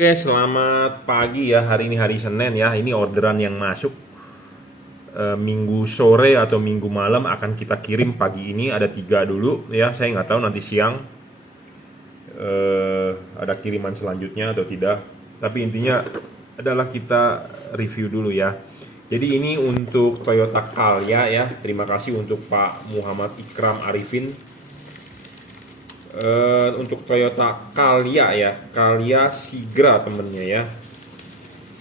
Oke, selamat pagi ya. Hari ini hari Senin ya. Ini orderan yang masuk minggu sore atau minggu malam akan kita kirim pagi ini. Ada tiga dulu ya. Saya nggak tahu nanti siang ada kiriman selanjutnya atau tidak. Tapi intinya adalah kita review dulu ya. Jadi ini untuk Toyota Calya ya. Terima kasih untuk Pak Muhammad Ikram Arifin. Untuk Toyota Calya ya, Calya Sigra temennya ya.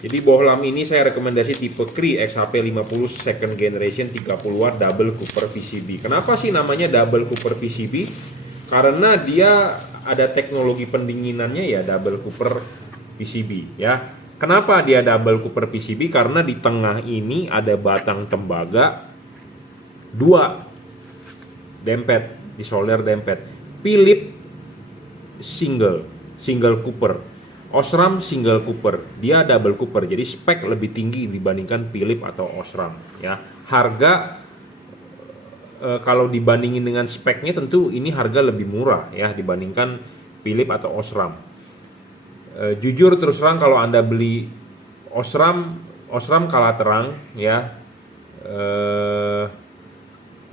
Jadi bohlam ini saya rekomendasi tipe Cree XHP 50 second generation 30 watt double cooper PCB. Kenapa sih namanya double cooper PCB? Karena dia ada teknologi pendinginannya ya double cooper PCB ya. Kenapa dia double cooper PCB? Karena di tengah ini ada batang tembaga dua dempet, isoler dempet. Philip single cooper, Osram single cooper, dia double cooper, jadi spek lebih tinggi dibandingkan Philip atau Osram ya. Harga kalau dibandingin dengan speknya tentu ini harga lebih murah ya dibandingkan Philip atau Osram. Jujur terus terang kalau Anda beli Osram kalah terang ya.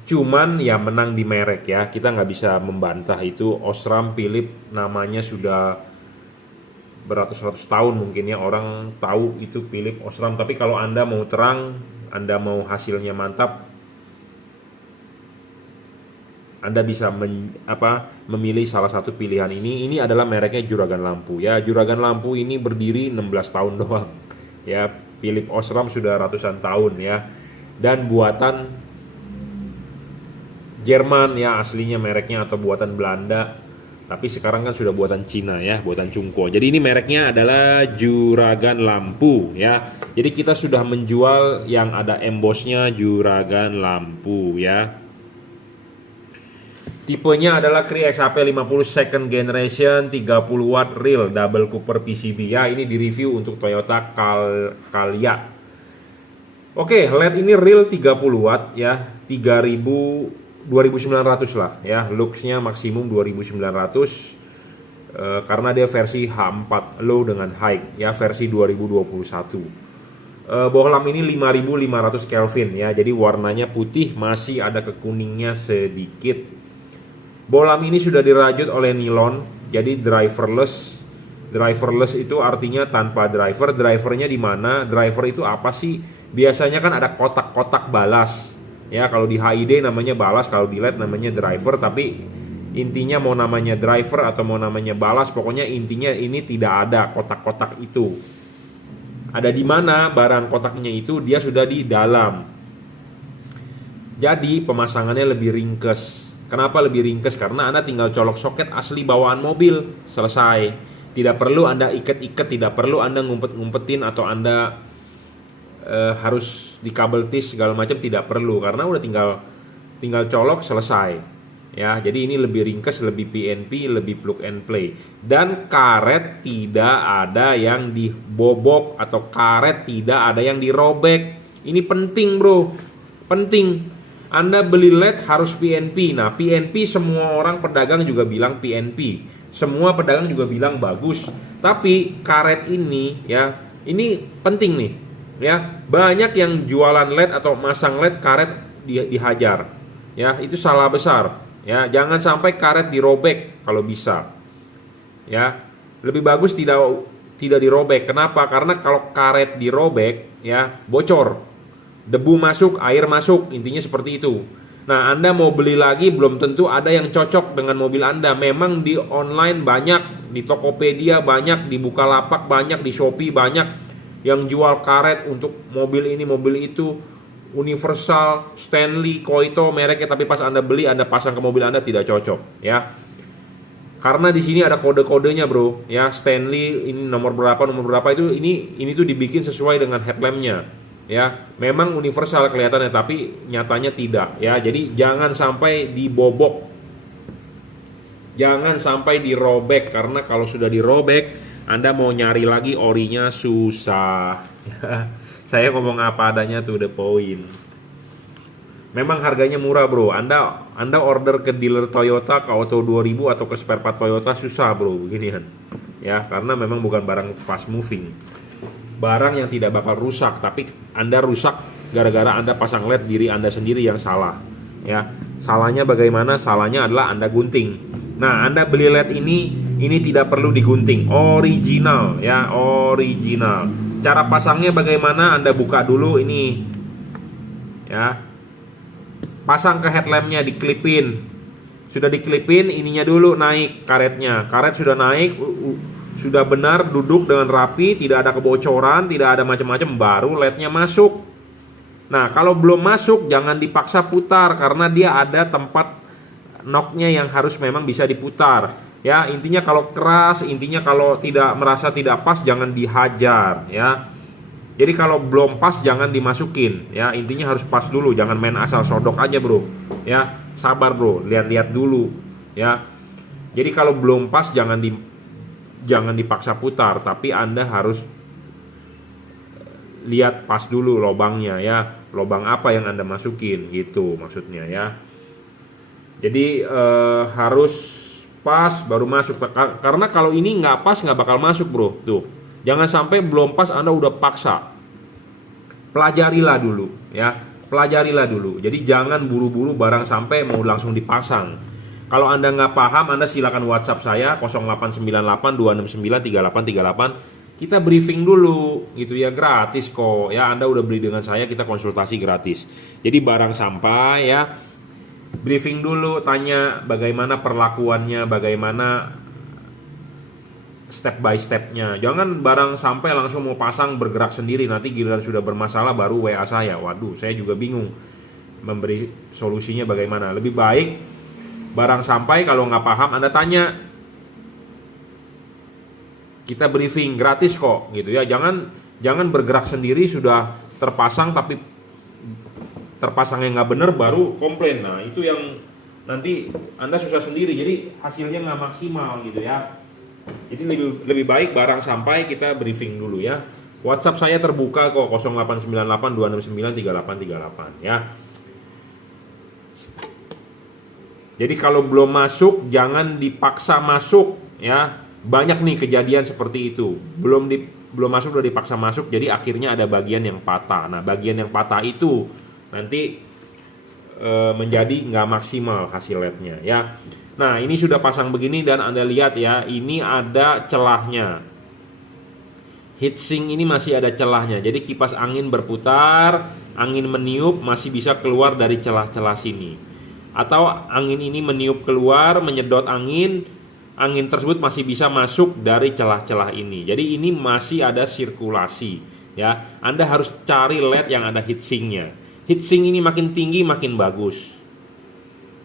Cuman ya menang di merek ya, kita nggak bisa membantah itu. Osram, Philip namanya sudah beratus-ratus tahun mungkin ya, orang tahu itu Philip, Osram. Tapi kalau Anda mau terang, Anda mau hasilnya mantap, Anda bisa memilih salah satu pilihan ini. Ini adalah mereknya Juragan Lampu ya. Juragan Lampu ini berdiri 16 tahun doang ya. Philip, Osram sudah ratusan tahun ya. Dan buatan Jerman ya aslinya mereknya, atau buatan Belanda. Tapi sekarang kan sudah buatan Cina ya, buatan Cungko. Jadi ini mereknya adalah Juragan Lampu ya. Jadi kita sudah menjual yang ada embossnya Juragan Lampu ya. Tipenya adalah Cree XHP 50 second generation 30 watt real double cooper PCB ya. Ini di review untuk Toyota Calya. Oke, LED ini real 30 watt ya. 2900 lah ya, looksnya maksimum 2900 karena dia versi H4 low dengan high ya, versi 2021. Bohlam ini 5500 Kelvin ya, jadi warnanya putih, masih ada kekuningnya sedikit. Bohlam ini sudah dirajut oleh nilon, jadi driverless. Driverless itu artinya tanpa driver. Drivernya di mana? Driver itu apa sih? Biasanya kan ada kotak-kotak balas ya, kalau di HID namanya balas, kalau di LED namanya driver. Tapi intinya mau namanya driver atau mau namanya balas, pokoknya intinya ini tidak ada kotak-kotak itu. Ada di mana barang kotaknya itu? Dia sudah di dalam. Jadi pemasangannya lebih ringkes. Kenapa lebih ringkes? Karena Anda tinggal colok soket asli bawaan mobil, selesai. Tidak perlu Anda iket-iket, tidak perlu Anda ngumpet-ngumpetin atau Anda harus di kabel tis segala macam, tidak perlu, karena udah tinggal colok selesai ya. Jadi ini lebih ringkes, lebih PNP, lebih plug and play. Dan karet tidak ada yang dibobok atau karet tidak ada yang dirobek. Ini penting bro, penting. Anda beli LED harus PNP. Nah PNP semua orang pedagang juga bilang PNP, semua pedagang juga bilang bagus. Tapi karet ini ya, ini penting nih ya. Banyak yang jualan LED atau masang LED karet dihajar ya, itu salah besar ya. Jangan sampai karet dirobek kalau bisa ya. Lebih bagus tidak dirobek. Kenapa? Karena kalau karet dirobek ya bocor, debu masuk, air masuk, intinya seperti itu. Nah Anda mau beli lagi belum tentu ada yang cocok dengan mobil Anda. Memang di online banyak, di Tokopedia banyak, di Bukalapak banyak, di Shopee banyak yang jual karet untuk mobil ini, mobil itu, Universal, Stanley, Koito mereknya, tapi pas Anda beli, Anda pasang ke mobil Anda tidak cocok ya. Karena di sini ada kode-kodenya bro ya. Stanley ini nomor berapa itu, ini tuh dibikin sesuai dengan headlampnya ya. Memang universal kelihatannya tapi nyatanya tidak ya. Jadi jangan sampai dibobok, jangan sampai dirobek, karena kalau sudah dirobek Anda mau nyari lagi orinya susah. Saya ngomong apa adanya tuh, the point. Memang harganya murah bro. Anda order ke dealer Toyota, ke Auto 2000 atau ke spare part Toyota susah bro beginian. ya, karena memang bukan barang fast moving. Barang yang tidak bakal rusak, tapi Anda rusak gara-gara Anda pasang LED diri Anda sendiri yang salah. Ya, salahnya bagaimana? Salahnya adalah Anda gunting. Nah, Anda beli LED ini tidak perlu digunting, original ya, original. Cara pasangnya bagaimana? Anda buka dulu ini, ya. Pasang ke headlampnya, diklipin. Sudah diklipin, ininya dulu naik karetnya. Karet sudah naik, sudah benar duduk dengan rapi, tidak ada kebocoran, tidak ada macam-macam, baru LED-nya masuk. Nah, kalau belum masuk jangan dipaksa putar karena dia ada tempat knocknya yang harus memang bisa diputar. Ya, intinya kalau keras, intinya kalau tidak merasa tidak pas jangan dihajar ya. Jadi kalau belum pas jangan dimasukin ya, intinya harus pas dulu, jangan main asal sodok aja bro ya, sabar bro, lihat-lihat dulu ya. Jadi kalau belum pas jangan dipaksa putar, tapi Anda harus lihat pas dulu lobangnya ya, lobang apa yang Anda masukin gitu maksudnya ya. Jadi harus pas baru masuk, karena kalau ini nggak pas nggak bakal masuk bro tuh. Jangan sampai belum pas Anda udah paksa. Pelajarilah dulu ya, pelajarilah dulu. Jadi jangan buru-buru barang sampai mau langsung dipasang. Kalau Anda nggak paham, Anda silakan WhatsApp saya 0898 269 3838. Kita briefing dulu gitu ya, gratis kok ya. Anda udah beli dengan saya, kita konsultasi gratis. Jadi barang sampai ya, briefing dulu, tanya bagaimana perlakuannya, bagaimana step by stepnya. Jangan barang sampai langsung mau pasang bergerak sendiri, nanti giliran sudah bermasalah baru WA saya. Waduh, saya juga bingung memberi solusinya bagaimana. Lebih baik barang sampai kalau nggak paham Anda tanya, kita briefing gratis kok gitu ya. Jangan bergerak sendiri sudah terpasang tapi terpasangnya nggak bener baru komplain. Nah itu yang nanti Anda susah sendiri, jadi hasilnya nggak maksimal gitu ya. Jadi lebih baik barang sampai kita briefing dulu ya. WhatsApp saya terbuka kok 0898 269 3838 ya. Jadi kalau belum masuk jangan dipaksa masuk ya. Banyak nih kejadian seperti itu. Belum masuk udah dipaksa masuk, jadi akhirnya ada bagian yang patah. Nah, bagian yang patah itu nanti menjadi nggak maksimal hasil LED-nya ya. Nah, ini sudah pasang begini dan Anda lihat ya, ini ada celahnya. Heatsink ini masih ada celahnya. Jadi kipas angin berputar, angin meniup masih bisa keluar dari celah-celah sini. Atau angin ini meniup keluar, menyedot angin tersebut masih bisa masuk dari celah-celah ini. Jadi ini masih ada sirkulasi ya. Anda harus cari LED yang ada heatsinknya. Heatsink ini makin tinggi makin bagus.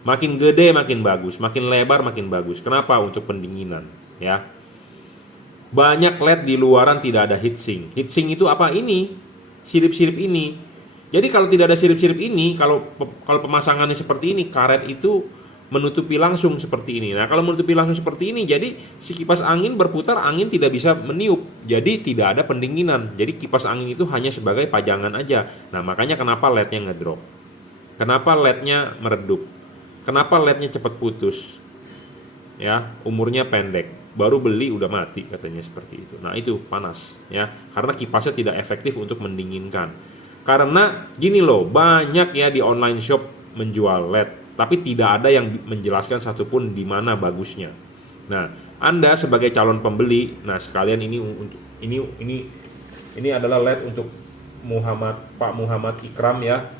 Makin gede makin bagus, makin lebar makin bagus. Kenapa? Untuk pendinginan ya. Banyak LED di luaran tidak ada heatsink. Heatsink itu apa? Ini sirip-sirip ini. Jadi kalau tidak ada sirip-sirip ini, kalau pemasangannya seperti ini, karet itu menutupi langsung seperti ini. Nah kalau menutupi langsung seperti ini, jadi si kipas angin berputar, angin tidak bisa meniup. Jadi tidak ada pendinginan. Jadi kipas angin itu hanya sebagai pajangan aja. Nah makanya kenapa LED-nya ngedrop, kenapa LED-nya meredup, kenapa LED-nya cepat putus ya, umurnya pendek, baru beli udah mati katanya seperti itu. Nah itu panas ya, karena kipasnya tidak efektif untuk mendinginkan. Karena gini loh, banyak ya di online shop menjual LED, tapi tidak ada yang menjelaskan satupun di mana bagusnya. Nah Anda sebagai calon pembeli, nah sekalian ini adalah LED untuk Pak Muhammad Ikram ya.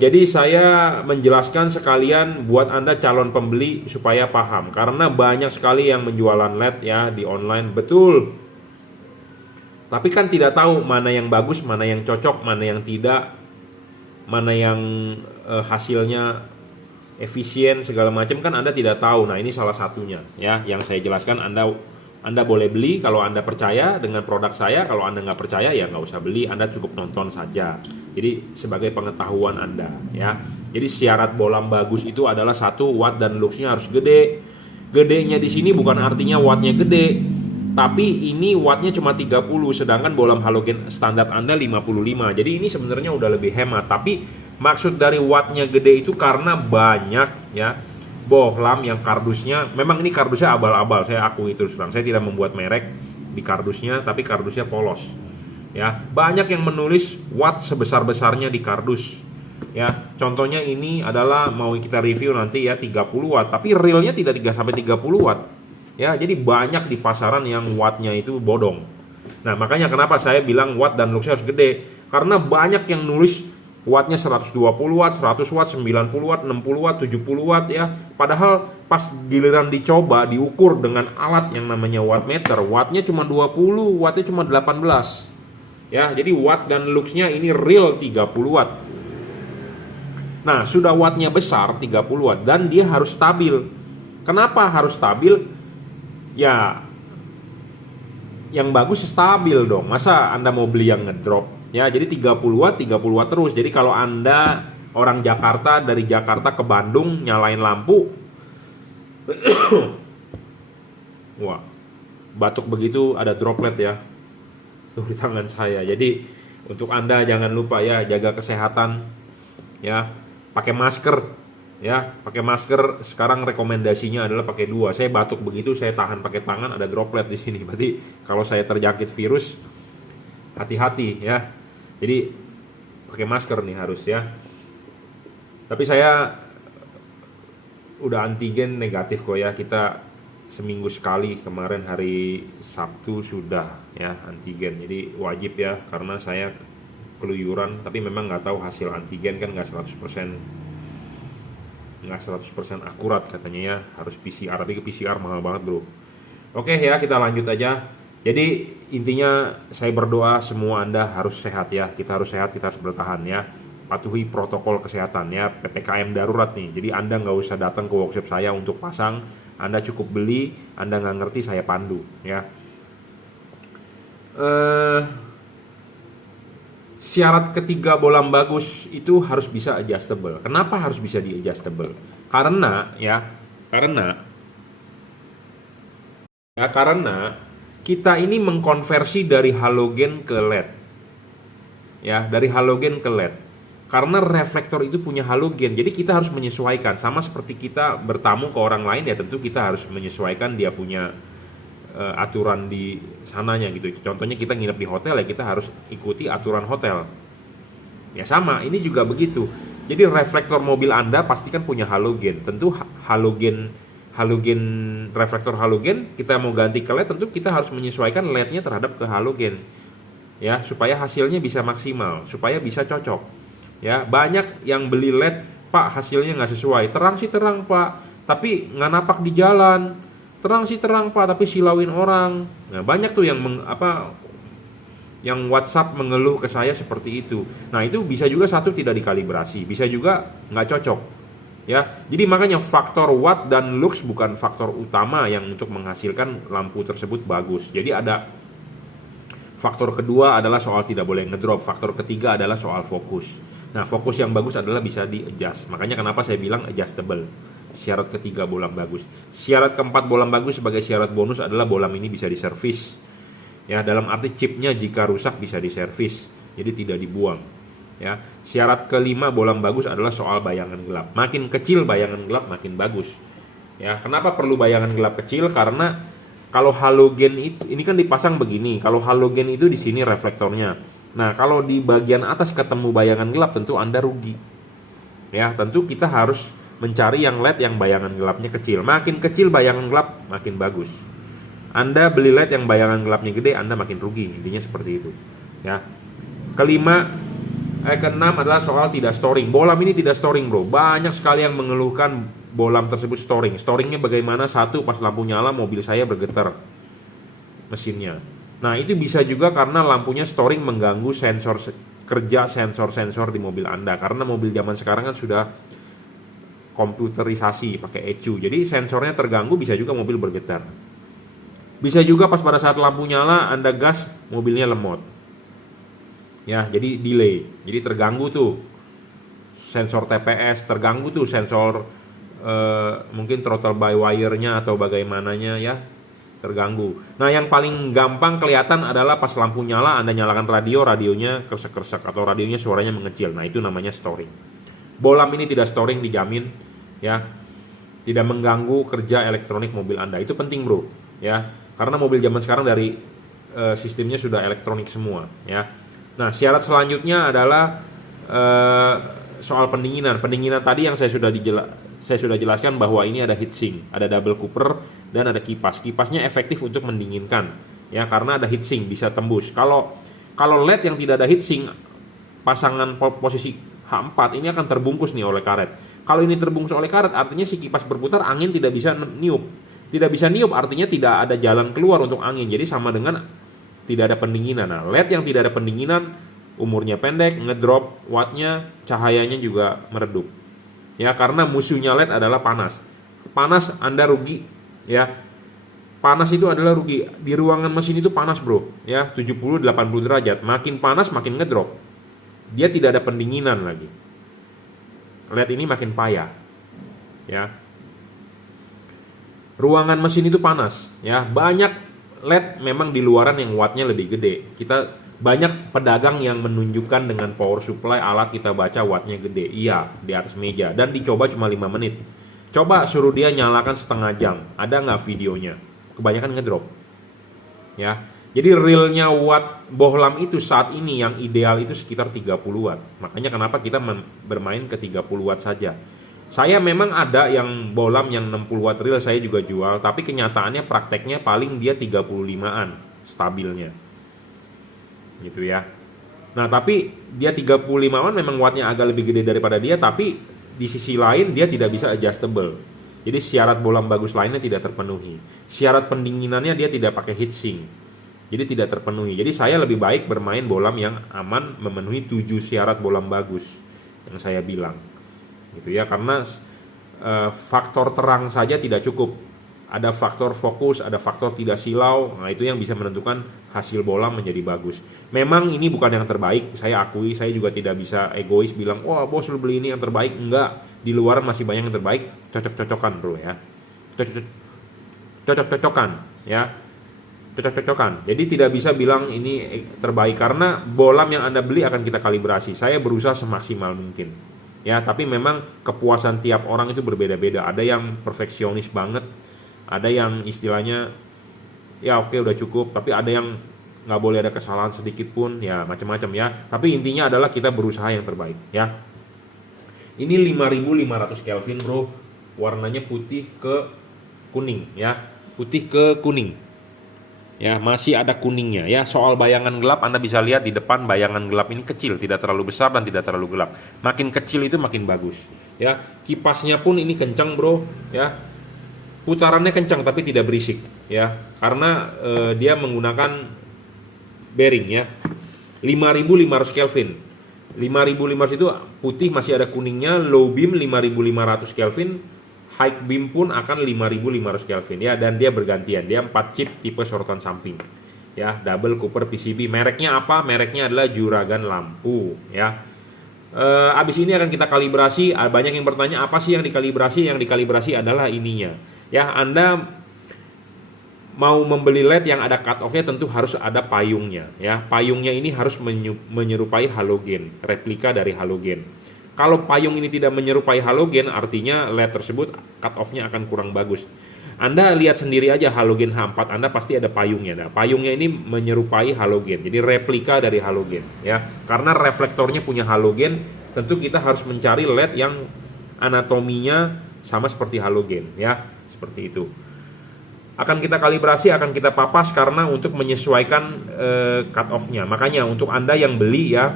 Jadi saya menjelaskan sekalian buat Anda calon pembeli supaya paham, karena banyak sekali yang menjualan LED ya di online, betul, tapi kan tidak tahu mana yang bagus, mana yang cocok, mana yang tidak, mana yang hasilnya efisien segala macam kan Anda tidak tahu. Nah ini salah satunya ya yang saya jelaskan. Anda boleh beli kalau Anda percaya dengan produk saya. Kalau Anda nggak percaya ya nggak usah beli, Anda cukup nonton saja. Jadi sebagai pengetahuan Anda ya. Jadi syarat bolam bagus itu adalah 1, watt dan luxnya harus gede. Gedenya di sini bukan artinya wattnya gede, tapi ini wattnya cuma 30, sedangkan bolam halogen standar Anda 55. Jadi ini sebenarnya udah lebih hemat. Tapi maksud dari wattnya gede itu karena banyak ya, bohlam yang kardusnya, memang ini kardusnya abal-abal, saya akui terus terang, saya tidak membuat merek di kardusnya, tapi kardusnya polos. Ya, banyak yang menulis watt sebesar-besarnya di kardus. Ya, contohnya ini adalah mau kita review nanti ya 30 watt, tapi realnya tidak 3 sampai 30 watt. Ya, jadi banyak di pasaran yang wattnya itu bodong. Nah, makanya kenapa saya bilang watt dan luxnya harus gede, karena banyak yang nulis wattnya 120 watt, 100 watt, 90 watt, 60 watt, 70 watt ya. Padahal pas giliran dicoba, diukur dengan alat yang namanya wattmeter, wattnya cuma 20, wattnya cuma 18. Ya, jadi watt dan luxnya ini real 30 watt. Nah, sudah wattnya besar 30 watt dan dia harus stabil. Kenapa harus stabil? Ya, yang bagus stabil dong. Masa Anda mau beli yang ngedrop? Ya, jadi 30 watt terus. Jadi kalau Anda orang Jakarta, dari Jakarta ke Bandung nyalain lampu, wah, batuk begitu ada droplet ya. Tuh di tangan saya. Jadi untuk Anda jangan lupa ya, jaga kesehatan ya. Pakai masker ya, pakai masker. Sekarang rekomendasinya adalah pakai 2. Saya batuk begitu, saya tahan pakai tangan, ada droplet di sini. Berarti kalau saya terjangkit virus, hati-hati ya. Jadi pakai masker nih harus ya. Tapi saya udah antigen negatif kok ya. Kita seminggu sekali, kemarin hari Sabtu sudah ya antigen. Jadi wajib ya, karena saya keluyuran, tapi memang nggak tahu hasil antigen kan nggak 100% akurat katanya ya, harus PCR, tapi ke PCR mahal banget bro. Oke ya, kita lanjut aja. Jadi intinya saya berdoa semua Anda harus sehat ya, kita harus sehat, kita harus bertahan ya, patuhi protokol kesehatan ya, PPKM darurat nih. Jadi Anda nggak usah datang ke workshop saya untuk pasang, Anda cukup beli, Anda nggak ngerti saya pandu ya. Syarat ketiga bolam bagus itu harus bisa adjustable. Kenapa harus bisa di adjustable? Karena kita ini mengkonversi dari halogen ke LED. Ya, dari halogen ke LED. Karena reflektor itu punya halogen, jadi kita harus menyesuaikan. Sama seperti kita bertamu ke orang lain ya, tentu kita harus menyesuaikan dia punya aturan di sananya gitu. Contohnya kita nginep di hotel ya, kita harus ikuti aturan hotel. Ya sama, ini juga begitu. Jadi reflektor mobil Anda pasti kan punya halogen. Tentu reflektor halogen kita mau ganti ke LED, tentu kita harus menyesuaikan LED-nya terhadap ke halogen. Ya, supaya hasilnya bisa maksimal, supaya bisa cocok. Ya, banyak yang beli LED, Pak hasilnya nggak sesuai. Terang sih terang Pak, tapi nggak napak di jalan. Terang sih terang Pak, tapi silauin orang. Nah, banyak tuh yang yang WhatsApp mengeluh ke saya seperti itu. Nah, itu bisa juga satu tidak dikalibrasi, bisa juga nggak cocok. Ya, jadi makanya faktor watt dan lux bukan faktor utama yang untuk menghasilkan lampu tersebut bagus. Jadi ada faktor kedua adalah soal tidak boleh ngedrop. Faktor ketiga adalah soal fokus. Nah, fokus yang bagus adalah bisa di-adjust. Makanya kenapa saya bilang adjustable. Syarat ketiga bolam bagus. Syarat keempat bolam bagus sebagai syarat bonus adalah bolam ini bisa diservis. Ya, dalam arti chipnya jika rusak bisa diservis, jadi tidak dibuang. Ya, syarat kelima bolam bagus adalah soal bayangan gelap. Makin kecil bayangan gelap makin bagus. Ya, kenapa perlu bayangan gelap kecil? Karena kalau halogen itu ini kan dipasang begini. Kalau halogen itu di sini reflektornya. Nah, kalau di bagian atas ketemu bayangan gelap tentu Anda rugi. Ya, tentu kita harus mencari yang LED yang bayangan gelapnya kecil. Makin kecil bayangan gelap makin bagus. Anda beli LED yang bayangan gelapnya gede, Anda makin rugi. Intinya seperti itu. Ya. Keenam adalah soal tidak storing. Bolam ini tidak storing, bro. Banyak sekali yang mengeluhkan bolam tersebut storing. Storingnya bagaimana? Satu, pas lampu nyala mobil saya bergetar mesinnya. Nah, itu bisa juga karena lampunya storing mengganggu sensor-sensor di mobil Anda. Karena mobil zaman sekarang kan sudah komputerisasi pakai ECU. Jadi sensornya terganggu, bisa juga mobil bergetar. Bisa juga pas pada saat lampu nyala Anda gas, mobilnya lemot. Ya, jadi delay. Jadi terganggu tuh sensor TPS, terganggu tuh sensor mungkin throttle by wire-nya atau bagaimananya ya, terganggu. Nah, yang paling gampang kelihatan adalah pas lampu nyala Anda nyalakan radio, radionya kersek-kersek atau radionya suaranya mengecil. Nah, itu namanya storing. Bolam ini tidak storing dijamin ya. tidak mengganggu kerja elektronik mobil Anda. Itu penting, bro, ya. Karena mobil zaman sekarang dari sistemnya sudah elektronik semua, ya. Nah, syarat selanjutnya adalah soal pendinginan. Pendinginan tadi yang saya sudah jelaskan bahwa ini ada heatsink, ada double cooper, dan ada kipas. Kipasnya efektif untuk mendinginkan, ya, karena ada heatsink, bisa tembus. Kalau LED yang tidak ada heatsink, pasangan posisi H4 ini akan terbungkus nih oleh karet. Kalau ini terbungkus oleh karet, artinya si kipas berputar, angin tidak bisa niup. Tidak bisa niup artinya tidak ada jalan keluar untuk angin. Jadi sama dengan tidak ada pendinginan. Nah, LED yang tidak ada pendinginan, umurnya pendek, ngedrop wattnya, cahayanya juga meredup. Ya, karena musuhnya LED adalah panas. Panas Anda rugi, ya. Panas itu adalah rugi. Di ruangan mesin itu panas, bro, ya, 70-80 derajat. Makin panas makin ngedrop. Dia tidak ada pendinginan lagi. LED ini makin payah, ya. Ruangan mesin itu panas, ya. Banyak LED memang di luaran yang wattnya lebih gede. Kita banyak pedagang yang menunjukkan dengan power supply alat kita baca wattnya gede. Iya, di atas meja, dan dicoba cuma 5 menit. Coba suruh dia nyalakan setengah jam, ada nggak videonya? Kebanyakan ngedrop, ya. Jadi realnya watt bohlam itu saat ini yang ideal itu sekitar 30 watt. Makanya kenapa kita bermain ke 30 watt saja. Saya memang ada yang bohlam yang 60 watt real saya juga jual, tapi kenyataannya prakteknya paling dia 35-an stabilnya. Gitu ya. Nah, tapi dia 35-an memang wattnya agak lebih gede daripada dia, tapi di sisi lain dia tidak bisa adjustable. Jadi syarat bohlam bagus lainnya tidak terpenuhi. Syarat pendinginannya dia tidak pakai heatsink. Jadi tidak terpenuhi. Jadi saya lebih baik bermain bohlam yang aman, memenuhi 7 syarat bohlam bagus yang saya bilang. Gitu ya, karena faktor terang saja tidak cukup. Ada faktor fokus, ada faktor tidak silau. Nah, itu yang bisa menentukan hasil bohlam menjadi bagus. Memang ini bukan yang terbaik, saya akui. Saya juga tidak bisa egois bilang, "Wah, bos lu beli ini yang terbaik." Enggak. Di luar masih banyak yang terbaik. Cocok-cocokan, bro, ya. Cocok-cocokan, ya. Cocok-cocokan. Jadi tidak bisa bilang ini terbaik, karena bohlam yang Anda beli akan kita kalibrasi. Saya berusaha semaksimal mungkin. Ya, tapi memang kepuasan tiap orang itu berbeda-beda. Ada yang perfeksionis banget, ada yang istilahnya ya oke udah cukup, tapi ada yang nggak boleh ada kesalahan sedikit pun, ya macam-macam ya. Tapi intinya adalah kita berusaha yang terbaik, ya. Ini 5500 Kelvin, bro. Warnanya putih ke kuning, ya. Putih ke kuning. Ya, masih ada kuningnya, ya. Soal bayangan gelap, Anda bisa lihat di depan bayangan gelap ini kecil, tidak terlalu besar dan tidak terlalu gelap. Makin kecil itu makin bagus, ya. Kipasnya pun ini kencang, bro, ya. Putarannya kencang tapi tidak berisik, ya. Karena dia menggunakan bearing, ya. 5500 Kelvin. 5500 itu putih masih ada kuningnya, low beam 5500 Kelvin. High beam pun akan 5500 Kelvin, ya, dan dia bergantian. Dia 4 chip tipe sorotan samping, ya, double cooper PCB. Mereknya apa? Mereknya adalah Juragan Lampu, ya. Abis ini akan kita kalibrasi. Banyak yang bertanya apa sih yang dikalibrasi? Yang dikalibrasi adalah ininya, ya. Anda mau membeli LED yang ada cut off-nya tentu harus ada payungnya, ya. Payungnya ini harus menyerupai halogen, replika dari halogen. Kalau payung ini tidak menyerupai halogen, artinya LED tersebut cut off-nya akan kurang bagus. Anda lihat sendiri aja halogen H4 Anda pasti ada payungnya. Nah, payungnya ini menyerupai halogen, jadi replika dari halogen, ya. Karena reflektornya punya halogen, tentu kita harus mencari LED yang anatominya sama seperti halogen, ya, seperti itu. Akan kita kalibrasi, akan kita papas karena untuk menyesuaikan cut off-nya. Makanya untuk Anda yang beli, ya,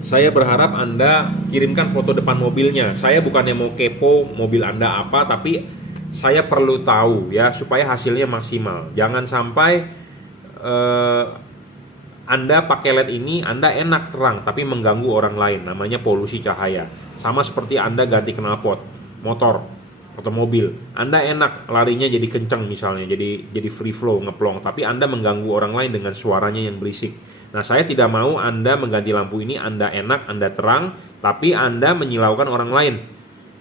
saya berharap Anda kirimkan foto depan mobilnya. Saya bukannya mau kepo mobil Anda apa, tapi saya perlu tahu, ya, supaya hasilnya maksimal. Jangan sampai Anda pakai LED ini, Anda enak terang tapi mengganggu orang lain. Namanya polusi cahaya. Sama seperti Anda ganti knalpot motor atau mobil. Anda enak larinya jadi kencang misalnya, jadi free flow, ngeplong, tapi Anda mengganggu orang lain dengan suaranya yang berisik. Nah, saya tidak mau Anda mengganti lampu ini, Anda enak, Anda terang, tapi Anda menyilaukan orang lain.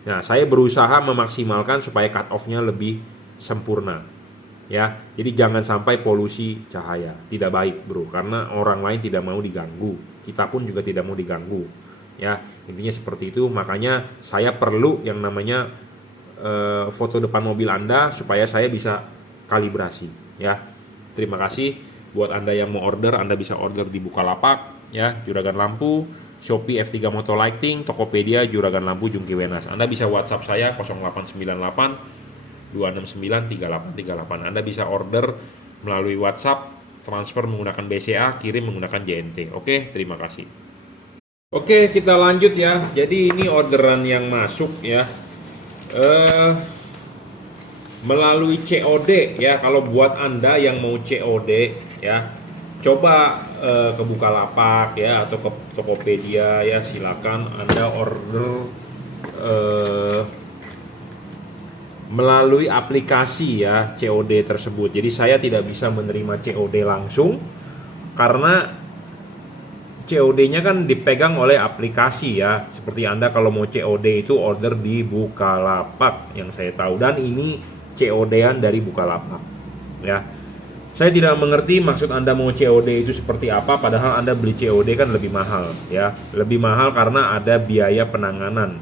Nah, saya berusaha memaksimalkan supaya cut off-nya lebih sempurna, ya. Jadi jangan sampai polusi cahaya, tidak baik, bro, karena orang lain tidak mau diganggu, kita pun juga tidak mau diganggu, ya. Intinya seperti itu. Makanya saya perlu yang namanya foto depan mobil Anda supaya saya bisa kalibrasi ya. Terima kasih buat Anda yang mau order, Anda bisa order di Bukalapak ya, Juragan Lampu, Shopee F3 Moto Lighting, Tokopedia Juragan Lampu Jungki Wenas. Anda bisa WhatsApp saya 0898 269 3838. Anda bisa order melalui WhatsApp, transfer menggunakan BCA, kirim menggunakan JNT. Oke, terima kasih. Oke, kita lanjut ya. Jadi ini orderan yang masuk ya. Melalui COD ya. Kalau buat Anda yang mau COD ya, coba ke Bukalapak ya atau ke Tokopedia ya, silakan Anda order melalui aplikasi ya COD tersebut. Jadi saya tidak bisa menerima COD langsung karena COD-nya kan dipegang oleh aplikasi ya. Seperti Anda kalau mau COD itu order di Bukalapak yang saya tahu, dan ini COD-an dari Bukalapak ya. Saya tidak mengerti maksud Anda mau COD itu seperti apa, padahal Anda beli COD kan lebih mahal ya. Lebih mahal karena ada biaya penanganan.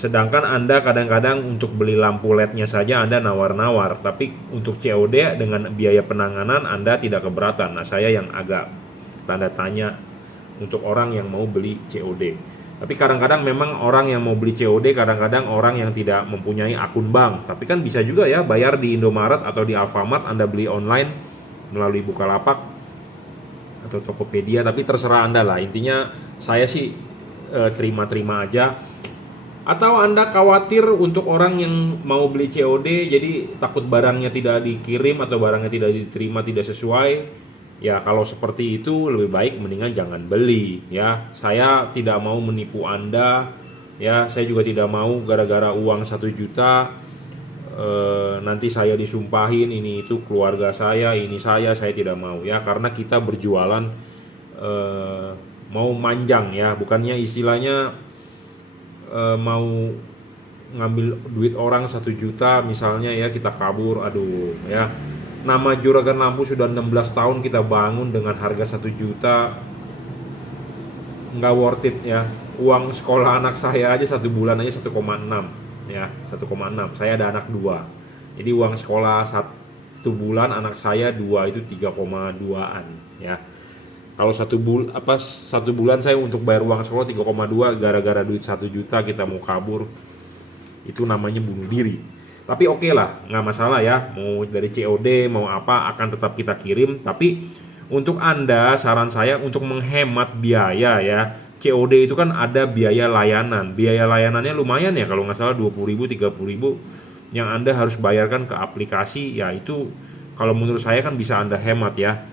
Sedangkan Anda kadang-kadang untuk beli lampu LED-nya saja Anda nawar-nawar, tapi untuk COD dengan biaya penanganan Anda tidak keberatan. Nah, saya yang agak tanda tanya untuk orang yang mau beli COD. Tapi kadang-kadang memang orang yang mau beli COD, kadang-kadang orang yang tidak mempunyai akun bank. Tapi kan bisa juga ya bayar di Indomaret atau di Alfamart, Anda beli online melalui Bukalapak atau Tokopedia, tapi terserah Anda lah. Intinya saya sih terima-terima aja. Atau Anda khawatir untuk orang yang mau beli COD, jadi takut barangnya tidak dikirim atau barangnya tidak diterima, tidak sesuai. Ya kalau seperti itu lebih baik mendingan jangan beli ya. Saya tidak mau menipu Anda ya. Saya juga tidak mau gara-gara uang 1 juta nanti saya disumpahin ini itu keluarga saya, ini saya tidak mau ya. Karena kita berjualan mau manjang ya, bukannya istilahnya mau ngambil duit orang 1 juta misalnya ya, kita kabur. Aduh ya, nama Juragan Lampu sudah 16 tahun kita bangun dengan harga 1 juta, nggak worth it ya. Uang sekolah anak saya aja 1 bulan aja 1,6 ya, 1,6. Saya ada anak 2, jadi uang sekolah 1 bulan anak saya 2 itu 3,2an ya. Kalau 1 bulan saya untuk bayar uang sekolah 3,2, gara-gara duit 1 juta kita mau kabur, itu namanya bunuh diri. Tapi oke lah, nggak masalah ya, mau dari COD mau apa akan tetap kita kirim. Tapi untuk Anda, saran saya untuk menghemat biaya ya, COD itu kan ada biaya layanan. Biaya layanannya lumayan ya, kalau nggak salah 20.000 30.000 yang Anda harus bayarkan ke aplikasi ya. Itu kalau menurut saya kan bisa Anda hemat ya,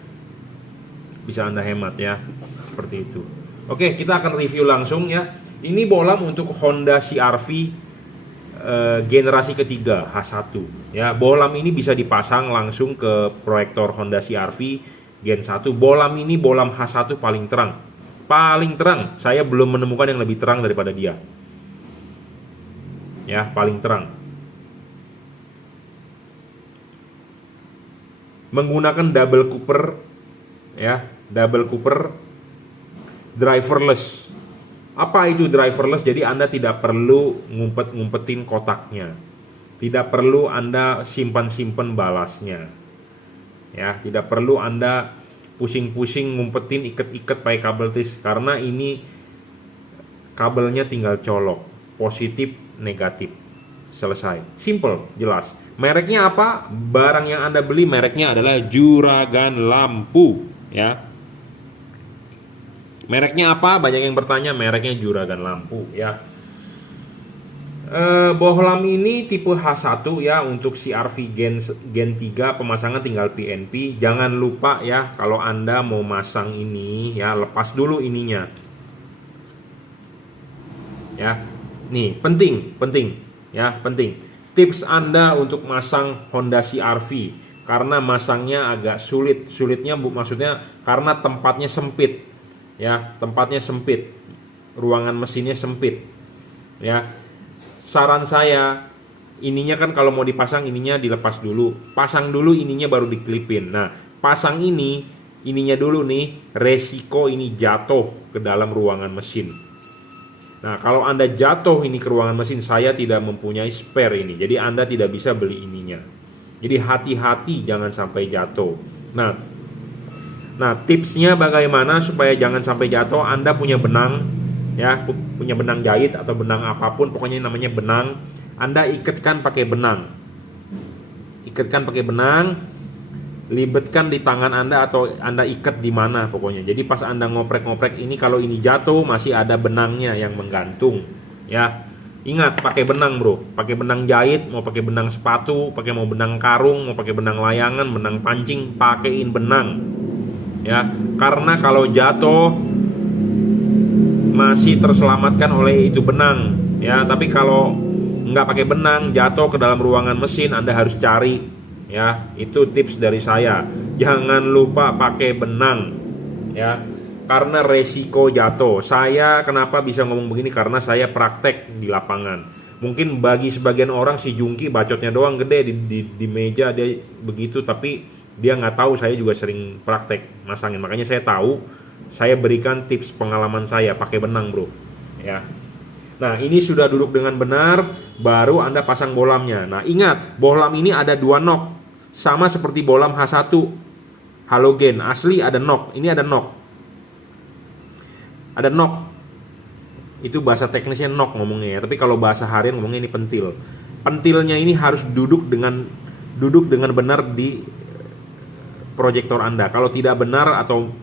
bisa Anda hemat ya, seperti itu. Oke, kita akan review langsung ya. Ini bohlam untuk Honda CR-V generasi ketiga H1 ya. Bohlam ini bisa dipasang langsung ke proyektor Honda CR-V Gen 1. Bohlam ini bohlam H1 paling terang. Paling terang. Saya belum menemukan yang lebih terang daripada dia. Ya, paling terang. Menggunakan double cooper ya, double cooper driverless. Apa itu driverless? Jadi Anda tidak perlu ngumpet-ngumpetin kotaknya. Tidak perlu Anda simpan-simpan balasnya. Ya, tidak perlu Anda pusing-pusing ngumpetin iket-iket pakai kabel tis, karena ini kabelnya tinggal colok, positif, negatif. Selesai. Simple, jelas. Mereknya apa? Barang yang Anda beli mereknya adalah Juragan Lampu, ya. Mereknya apa? Banyak yang bertanya. Mereknya Juragan Lampu ya. Bohlam ini tipe H1 ya, untuk CR-V Gen 3 pemasangan tinggal PNP. Jangan lupa ya, kalau Anda mau masang ini ya, lepas dulu ininya ya. Nih penting ya, penting. Tips Anda untuk masang Honda CR-V, karena masangnya agak sulit. Sulitnya maksudnya karena tempatnya sempit ya, tempatnya sempit, ruangan mesinnya sempit ya. Saran saya, ininya kan kalau mau dipasang ininya dilepas dulu, pasang dulu ininya baru diklipin. Nah, pasang ininya dulu nih, resiko ini jatuh ke dalam ruangan mesin Nah, kalau Anda jatuh ini ke ruangan mesin, saya tidak mempunyai spare ini. Jadi Anda tidak bisa beli ininya. Jadi hati-hati jangan sampai jatuh. Nah, tipsnya bagaimana supaya jangan sampai jatuh? Anda punya benang, ya, punya benang jahit atau benang apapun, pokoknya namanya benang. Anda ikatkan pakai benang. Ikatkan pakai benang, libetkan di tangan Anda atau Anda ikat di mana pokoknya. Jadi pas Anda ngoprek-ngoprek ini, kalau ini jatuh masih ada benangnya yang menggantung, ya. Ingat, pakai benang, bro. Pakai benang jahit, mau pakai benang sepatu, mau benang karung, mau pakai benang layangan, benang pancing, pakaiin benang. Ya, karena kalau jatuh masih terselamatkan oleh itu benang, ya. Tapi kalau nggak pakai benang, jatuh ke dalam ruangan mesin, Anda harus cari, ya. Itu tips dari saya. Jangan lupa pakai benang, ya, karena resiko jatuh. Saya kenapa bisa ngomong begini, karena saya praktek di lapangan. Mungkin bagi sebagian orang si Jungki bacotnya doang gede di meja dia begitu, tapi dia nggak tahu saya juga sering praktek masangin. Makanya saya tahu, saya berikan tips pengalaman saya pakai benang, bro, ya. Nah, ini sudah duduk dengan benar, baru Anda pasang bolamnya. Nah, ingat, bolam ini ada 2 nok, sama seperti bolam H1 halogen asli, ada nok. Ini ada nok. Ada nok. Itu bahasa teknisnya nok ngomongnya ya, tapi kalau bahasa harian ngomongnya ini pentil. Pentilnya ini harus duduk dengan benar di proyektor Anda. Kalau tidak benar atau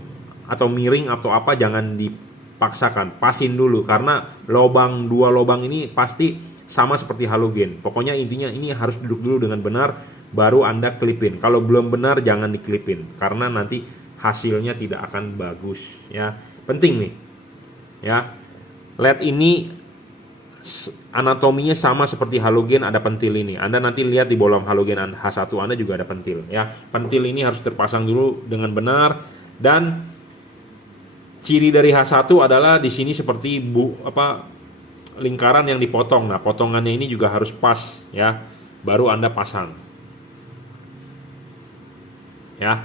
miring atau apa, jangan dipaksakan. Pasin dulu, karena dua lubang ini pasti sama seperti halogen. Pokoknya intinya ini harus duduk dulu dengan benar, baru Anda klipin. Kalau belum benar jangan diklipin, karena nanti hasilnya tidak akan bagus, ya. Penting nih, ya. LED ini anatominya sama seperti halogen, ada pentil ini. Anda nanti lihat di bolam halogen H1 Anda juga ada pentil, ya. Pentil ini harus terpasang dulu dengan benar, dan ciri dari H1 adalah di sini seperti lingkaran yang dipotong. Nah, potongannya ini juga harus pas, ya. Baru Anda pasang, ya.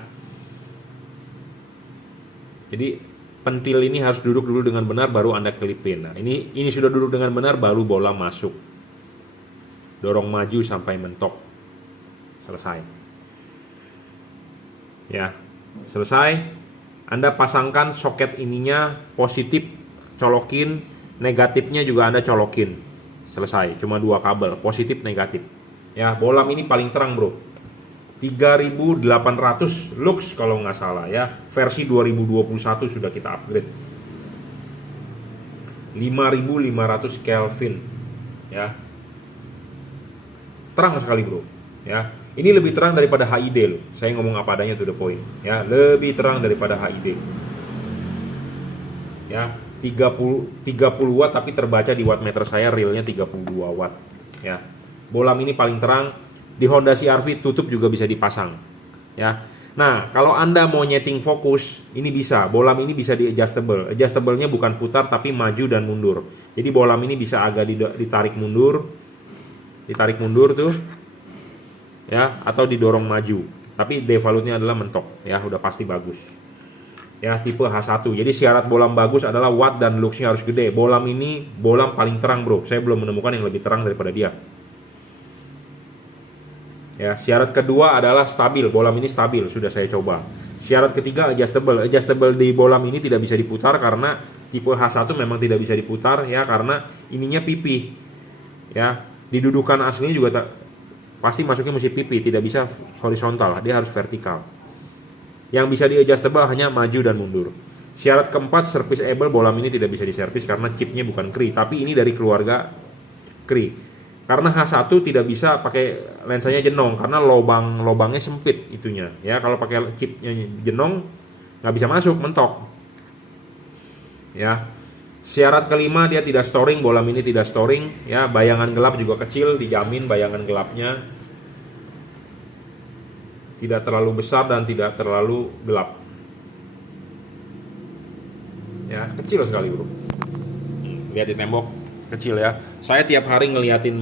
Jadi pentil ini harus duduk dulu dengan benar, baru Anda klipin. Nah, ini sudah duduk dengan benar, baru bola masuk. Dorong maju sampai mentok. Selesai. Ya, selesai. Anda pasangkan soket ininya positif, colokin, negatifnya juga Anda colokin. Selesai. Cuma 2 kabel, positif negatif. Ya, bolam ini paling terang, bro. 3800 lux kalau nggak salah, ya. Versi 2021 sudah kita upgrade. 5500 Kelvin, ya. Terang sekali, bro, ya. Ini lebih terang daripada HID loh. Saya ngomong apa adanya, to the point, ya. Lebih terang daripada HID, ya. 30 watt, tapi terbaca di wattmeter saya realnya 32 watt, ya. Bolam ini paling terang. Di Honda CR-V tutup juga bisa dipasang, ya. Nah, kalau Anda mau nyeting fokus, ini bisa. Bolam ini bisa di adjustable. Adjustable-nya bukan putar tapi maju dan mundur. Jadi bolam ini bisa agak ditarik mundur tuh, ya, atau didorong maju. Tapi devalute-nya adalah mentok, ya, udah pasti bagus. Ya, tipe H1. Jadi syarat bolam bagus adalah watt dan lux-nya harus gede. Bolam ini bolam paling terang, bro. Saya belum menemukan yang lebih terang daripada dia. Ya, syarat kedua adalah stabil. Bolam ini stabil, sudah saya coba. Syarat ketiga adjustable. Adjustable di bolam ini tidak bisa diputar karena tipe H1 memang tidak bisa diputar, ya, karena ininya pipih. Ya, didudukan aslinya juga pasti masuknya mesti pipih, tidak bisa horizontal, dia harus vertikal. Yang bisa di adjustable hanya maju dan mundur. Syarat keempat, serviceable. Bolam ini tidak bisa diservis karena chipnya bukan Cree, tapi ini dari keluarga Cree. Karena H1 tidak bisa pakai lensanya jenong karena lobangnya sempit itunya, ya. Kalau pakai chipnya jenong nggak bisa masuk, mentok, ya. Syarat kelima, dia tidak storing. Bolam ini tidak storing, ya. Bayangan gelap juga kecil, dijamin bayangan gelapnya tidak terlalu besar dan tidak terlalu gelap, ya. Kecil sekali, bro. Lihat di tembok, kecil, ya. Saya tiap hari ngeliatin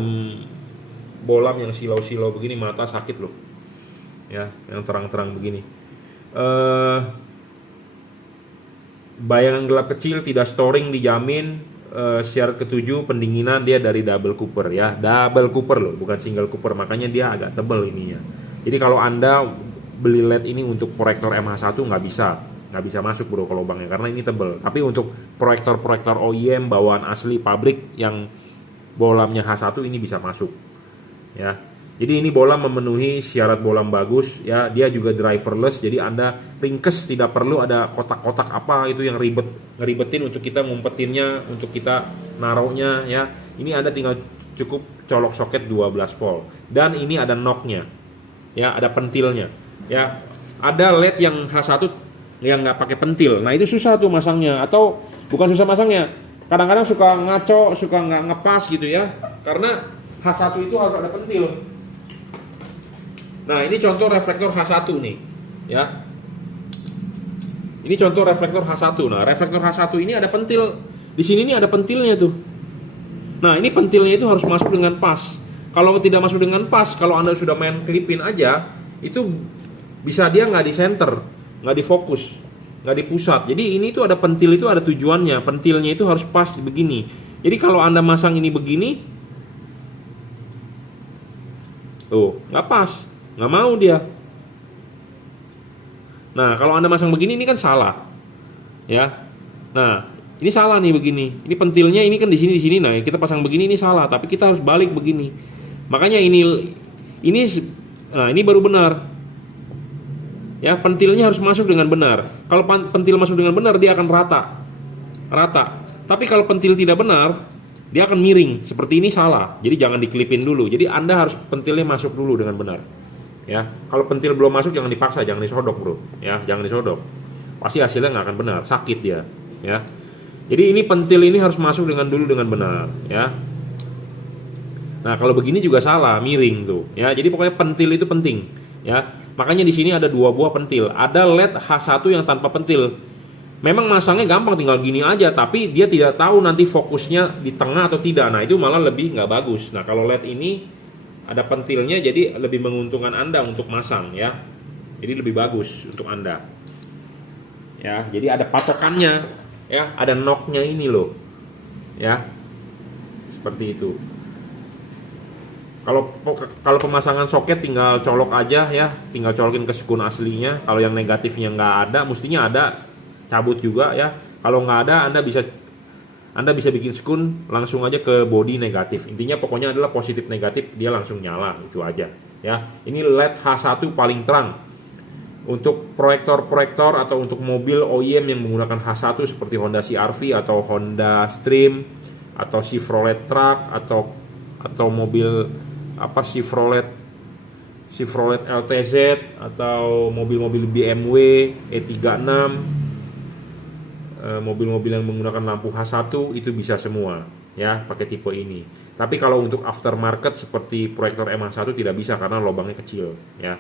bolam yang silau-silau begini, mata sakit loh, ya, yang terang-terang begini. Bayangan gelap kecil, tidak storing, dijamin. syarat ketujuh, pendinginan dia dari double cooper ya, double cooper loh, bukan single cooper, makanya dia agak tebal ininya. Jadi kalau Anda beli LED ini untuk proyektor MH1 nggak bisa masuk bro ke lubangnya karena ini tebal. Tapi untuk proyektor OEM bawaan asli pabrik yang bolamnya H1 ini bisa masuk ya. Jadi ini bolam memenuhi syarat bolam bagus ya, dia juga driverless, jadi Anda ringkes, tidak perlu ada kotak-kotak apa itu yang ngeribetin untuk kita ngumpetinnya, untuk kita naruhnya ya. Ini Anda tinggal cukup colok soket 12 volt dan ini ada knocknya ya, ada pentilnya ya. Ada LED yang H1 yang nggak pakai pentil, nah itu susah tuh masangnya, atau bukan susah masangnya, kadang-kadang suka ngaco, suka nggak ngepas gitu ya, karena H1 itu harus ada pentil. Nah ini contoh reflektor H1 nih ya, ini contoh reflektor H1. Nah reflektor H1 ini ada pentil di sini, nih ada pentilnya tuh. Nah ini pentilnya itu harus masuk dengan pas. Kalau tidak masuk dengan pas, kalau Anda sudah main klipin aja, itu bisa dia nggak di center, nggak di fokus, nggak di pusat. Jadi ini tuh ada pentil, itu ada tujuannya. Pentilnya itu harus pas begini. Jadi kalau Anda masang ini begini, tuh nggak pas, nggak mau dia. Nah kalau Anda masang begini, ini kan salah ya. Nah ini salah nih begini, ini pentilnya ini kan di sini. Nah kita pasang begini, ini salah, tapi kita harus balik begini. Makanya nah ini baru benar ya, pentilnya harus masuk dengan benar. Kalau pentil masuk dengan benar, dia akan rata. Tapi kalau pentil tidak benar, dia akan miring seperti ini, salah. Jadi jangan diklipin dulu. Jadi Anda harus pentilnya masuk dulu dengan benar ya. Kalau pentil belum masuk, jangan dipaksa, jangan disodok bro ya, jangan disodok, pasti hasilnya nggak akan benar, sakit dia ya. Jadi ini pentil ini harus masuk dengan benar ya. Nah kalau begini juga salah, miring tuh ya. Jadi pokoknya pentil itu penting ya. Makanya di sini ada 2 buah pentil, ada LED H1 yang tanpa pentil. Memang masangnya gampang, tinggal gini aja, tapi dia tidak tahu nanti fokusnya di tengah atau tidak. Nah itu malah lebih nggak bagus. Nah kalau LED ini ada pentilnya, jadi lebih menguntungkan Anda untuk masang ya. Jadi lebih bagus untuk Anda ya. Jadi ada patokannya ya, ada knocknya ini loh ya, seperti itu. Kalau pemasangan soket tinggal colok aja ya, tinggal colokin ke sekun aslinya. Kalau yang negatifnya nggak ada, mestinya ada, cabut juga ya. Kalau nggak ada, Anda bisa bikin sekun langsung aja ke body negatif. Intinya pokoknya adalah positif negatif, dia langsung nyala, itu aja ya. Ini LED H1 paling terang untuk proyektor atau untuk mobil OEM yang menggunakan H1 seperti Honda CR-V atau Honda Stream atau Chevrolet Truck atau mobil apa Chevrolet LTZ atau mobil-mobil BMW E36, mobil-mobil yang menggunakan lampu H1 itu bisa semua ya pakai tipe ini. Tapi kalau untuk aftermarket seperti proyektor MH1 tidak bisa karena lubangnya kecil ya.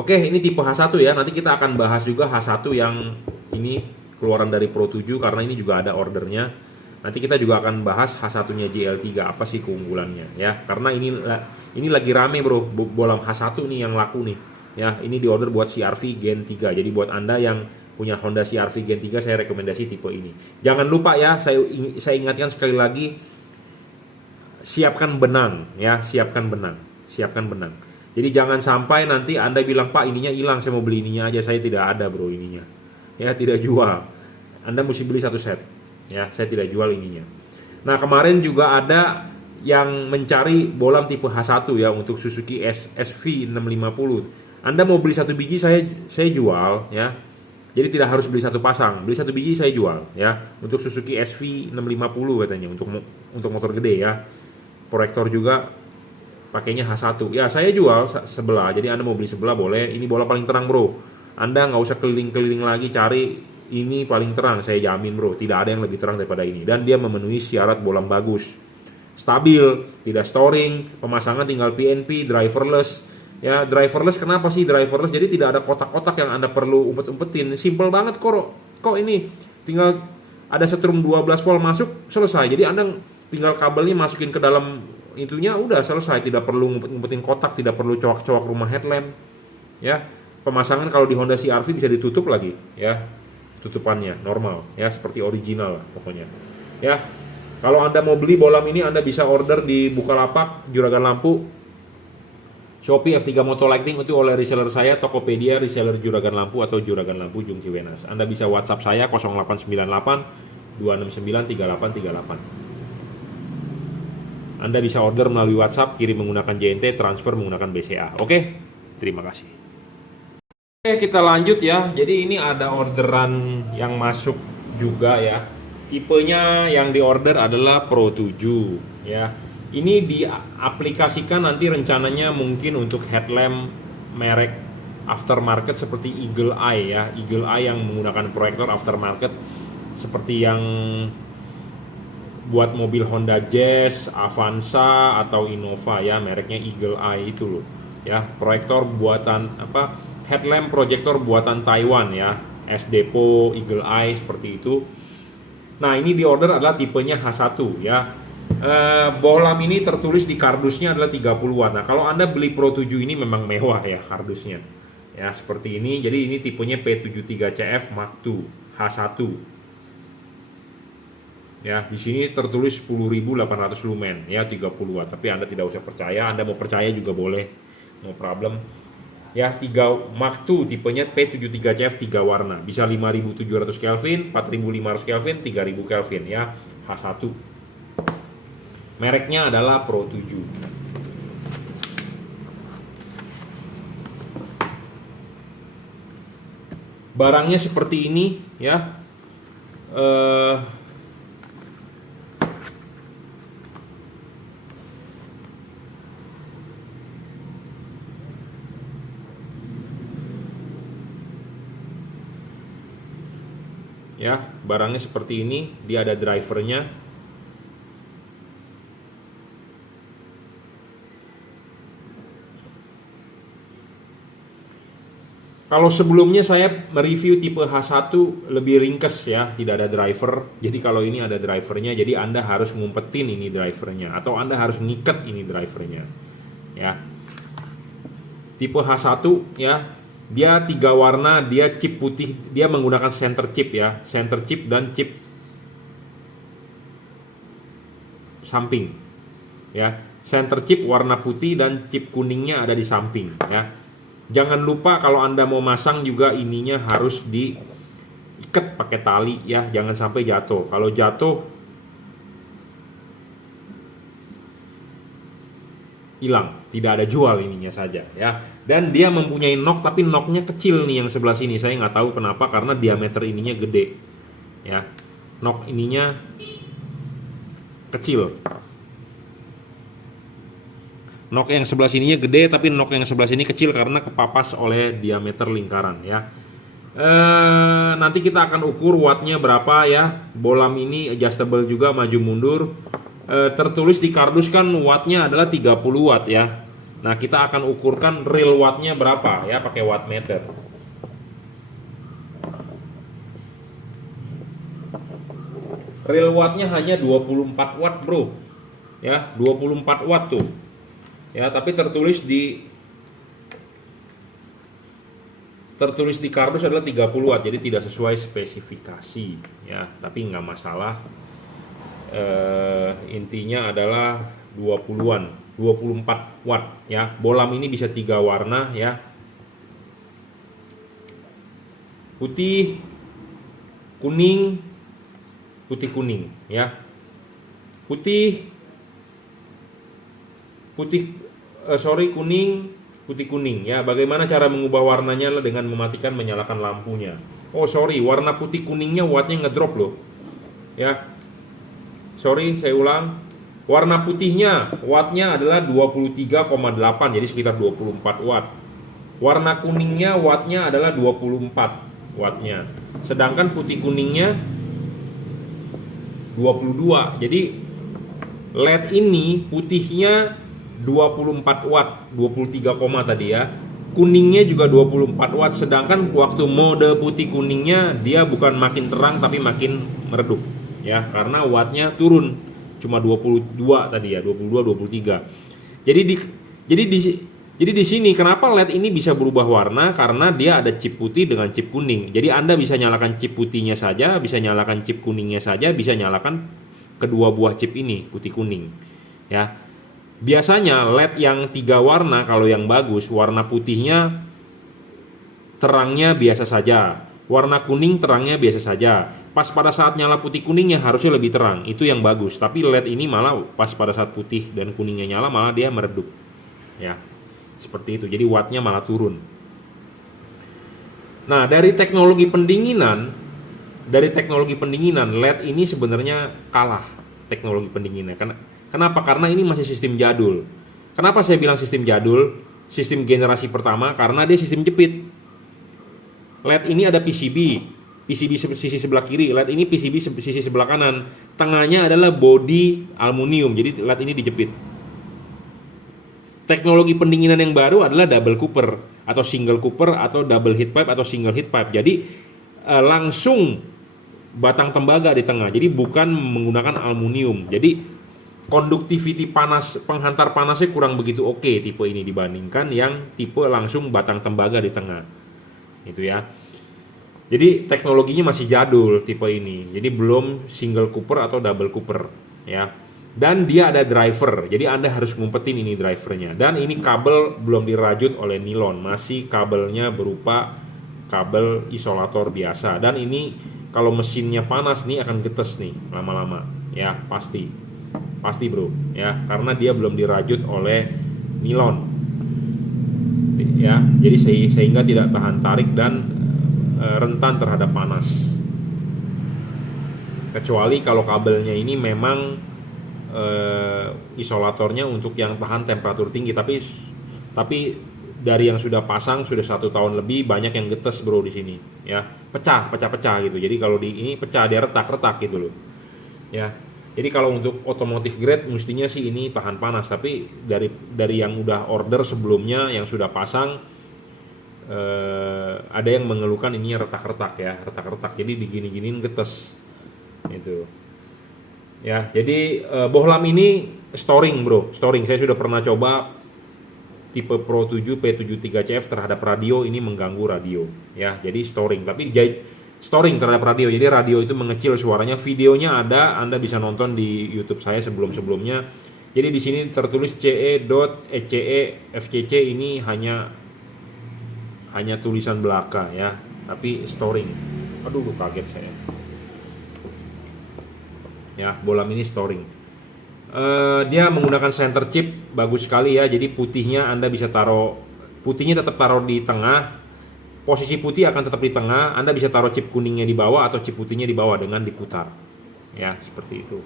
Oke, ini tipe H1 ya. Nanti kita akan bahas juga H1 yang ini keluaran dari Pro 7 karena ini juga ada ordernya. Nanti kita juga akan bahas H1-nya JL3 apa sih keunggulannya ya. Karena ini lagi rame bro, bolam H1 nih yang laku nih. Ya, ini diorder buat CR-V Gen 3. Jadi buat Anda yang punya Honda CR-V Gen 3, saya rekomendasi tipe ini. Jangan lupa ya, saya ingatkan sekali lagi, siapkan benang ya, siapkan benang. Jadi jangan sampai nanti Anda bilang, Pak ininya hilang, saya mau beli ininya aja, saya tidak ada bro ininya. Ya tidak jual. Anda mesti beli 1 set. Ya, saya tidak jual ininya. Nah kemarin juga ada yang mencari bolam tipe H1 ya untuk Suzuki SV650. Anda mau beli 1 biji, saya jual ya. Jadi tidak harus beli 1 pasang, beli 1 biji saya jual ya. Untuk Suzuki SV650 katanya, untuk motor gede ya. Proyektor juga pakainya H1. Ya saya jual sebelah. Jadi Anda mau beli sebelah boleh. Ini bola paling terang bro. Anda nggak usah keliling-keliling lagi cari, ini paling terang, saya jamin bro. Tidak ada yang lebih terang daripada ini. Dan dia memenuhi syarat bolam bagus, stabil, tidak storing, pemasangan tinggal PNP, driverless. Ya driverless, kenapa sih driverless? Jadi tidak ada kotak-kotak yang Anda perlu umpet-umpetin. Simple banget kok ini. Tinggal ada setrum 12 volt masuk, selesai. Jadi Anda tinggal kabelnya masukin ke dalam itunya, udah selesai. Tidak perlu ngumpet-ngumpetin kotak, tidak perlu cowok-cowok rumah headlamp. Ya, pemasangan kalau di Honda CR-V bisa ditutup lagi, ya. tutupannya normal ya, seperti original lah pokoknya ya. Kalau Anda mau beli bolam ini, Anda bisa order di Bukalapak, Juragan Lampu, Shopee, F3 Moto Lighting itu oleh reseller saya, Tokopedia reseller Juragan Lampu atau Juragan Lampu Jung Ciwenas. Anda bisa WhatsApp saya 0898 269 3838. Anda bisa order melalui WhatsApp, kirim menggunakan JNT, transfer menggunakan BCA. Oke, terima kasih. Oke, kita lanjut ya. Jadi ini ada orderan yang masuk juga ya. Tipenya yang diorder adalah Pro 7 ya. Ini diaplikasikan nanti rencananya mungkin untuk headlamp merek aftermarket seperti Eagle Eye ya. Eagle Eye yang menggunakan proyektor aftermarket seperti yang buat mobil Honda Jazz, Avanza atau Innova ya, mereknya Eagle Eye itu loh. Ya, proyektor buatan headlamp proyektor buatan Taiwan ya. S-Depo, Eagle Eye seperti itu. Nah, ini diorder adalah tipenya H1 ya. Bolam ini tertulis di kardusnya adalah 30 watt. Nah, kalau Anda beli Pro 7 ini memang mewah ya kardusnya. Ya, seperti ini. Jadi ini tipenya P73CF Mark II H1. Ya, di sini tertulis 10.800 lumen ya, 30 watt. Tapi Anda tidak usah percaya, Anda mau percaya juga boleh. No problem. Ya, 3 Mark II tipenya P73CF 3 warna, bisa 5700 Kelvin, 4500 Kelvin, 3000 Kelvin ya, H1. Mereknya adalah Pro 7. Barangnya seperti ini ya. Ya, barangnya seperti ini, dia ada drivernya. Kalau sebelumnya saya mereview tipe H1 lebih ringkes ya, tidak ada driver. Jadi kalau ini ada drivernya, jadi Anda harus ngumpetin ini drivernya atau Anda harus ngiket ini drivernya. Ya. Tipe H1 ya, dia 3 warna, dia chip putih, dia menggunakan center chip ya, center chip dan chip samping ya. Center chip warna putih dan chip kuningnya ada di samping ya. Jangan lupa kalau Anda mau masang juga ininya harus diikat pakai tali ya, jangan sampai jatuh. Kalau jatuh hilang, tidak ada jual ininya saja ya. Dan dia mempunyai nok, tapi noknya kecil nih yang sebelah sini. Saya nggak tahu kenapa, karena diameter ininya gede ya. Nok ininya kecil. Nok yang sebelah sininya gede, tapi nok yang sebelah sini kecil karena kepapas oleh diameter lingkaran ya. Nanti kita akan ukur wattnya berapa ya. Bolam ini adjustable juga, maju mundur. Tertulis di kardus kan wattnya adalah 30 watt ya. Nah, kita akan ukurkan real wattnya berapa ya, pakai wattmeter. Real wattnya hanya 24 watt bro ya, 24 watt tuh ya, tapi tertulis di kardus adalah 30 watt, jadi tidak sesuai spesifikasi ya, tapi nggak masalah. Intinya adalah 20-an, 24 watt ya. Bolam ini bisa 3 warna ya, putih, kuning, putih kuning ya. Kuning, putih kuning ya. Bagaimana cara mengubah warnanya dengan mematikan menyalakan lampunya. Warna putih kuningnya wattnya ngedrop loh ya. Saya ulang. Warna putihnya wattnya adalah 23,8, jadi sekitar 24 watt. Warna kuningnya wattnya adalah 24 wattnya. Sedangkan putih kuningnya 22. Jadi LED ini putihnya 24 watt, 23, tadi ya. Kuningnya juga 24 watt, sedangkan waktu mode putih kuningnya dia bukan makin terang tapi makin meredup ya, karena wattnya turun cuma 22 tadi ya, 22 23. Jadi Jadi di sini kenapa LED ini bisa berubah warna, karena dia ada chip putih dengan chip kuning. Jadi Anda bisa nyalakan chip putihnya saja, bisa nyalakan chip kuningnya saja, bisa nyalakan kedua buah chip ini, putih kuning. Ya. Biasanya LED yang 3 warna kalau yang bagus, warna putihnya terangnya biasa saja, warna kuning terangnya biasa saja. Pas pada saat nyala putih kuningnya harusnya lebih terang, itu yang bagus. Tapi LED ini malah pas pada saat putih dan kuningnya nyala malah dia meredup. Ya, seperti itu. Jadi wattnya malah turun. Nah, dari teknologi pendinginan LED ini sebenarnya kalah teknologi pendinginnya. Kenapa? Karena ini masih sistem jadul. Kenapa saya bilang sistem jadul? Sistem generasi pertama karena dia sistem jepit. LED ini ada PCB sisi sebelah kiri, LED ini PCB sisi sebelah kanan. Tengahnya adalah body aluminium, jadi LED ini dijepit. Teknologi pendinginan yang baru adalah double cooper atau single cooper atau double heat pipe atau single heat pipe. Jadi langsung batang tembaga di tengah. Jadi bukan menggunakan aluminium. Jadi conductivity panas, penghantar panasnya kurang begitu oke tipe ini dibandingkan yang tipe langsung batang tembaga di tengah. Itu ya. Jadi teknologinya masih jadul tipe ini. Jadi belum single cooper atau double cooper ya. Dan dia ada driver. Jadi Anda harus ngumpetin ini drivernya. Dan ini kabel belum dirajut oleh nilon, masih kabelnya berupa kabel isolator biasa. Dan ini kalau mesinnya panas nih akan getes nih lama-lama ya, pasti bro ya, karena dia belum dirajut oleh nilon ya. Jadi sehingga tidak tahan tarik dan rentan terhadap panas, kecuali kalau kabelnya ini memang isolatornya untuk yang tahan temperatur tinggi. Tapi dari yang sudah pasang sudah 1 tahun lebih, banyak yang getes bro di sini ya, pecah gitu. Jadi kalau di ini pecah, dia retak gitu loh ya. Jadi kalau untuk otomotif grade mestinya sih ini tahan panas, tapi dari yang udah order sebelumnya yang sudah pasang ada yang mengeluhkan ini retak-retak. Jadi digini-giniin getes itu ya. Jadi bohlam ini storing bro, saya sudah pernah coba tipe Pro 7 P73CF terhadap radio, ini mengganggu radio ya. Jadi storing terhadap radio, jadi radio itu mengecil suaranya. Videonya ada, Anda bisa nonton di YouTube saya sebelumnya. Jadi di sini tertulis CE.ECE.FCC, ini hanya tulisan belaka ya, tapi storing. Aduh, kaget saya. Ya, bohlam ini storing. Dia menggunakan center chip, bagus sekali ya. Jadi putihnya Anda bisa putihnya tetap taruh di tengah. Posisi putih akan tetap di tengah. Anda bisa taruh chip kuningnya di bawah atau chip putihnya di bawah dengan diputar. Ya, seperti itu.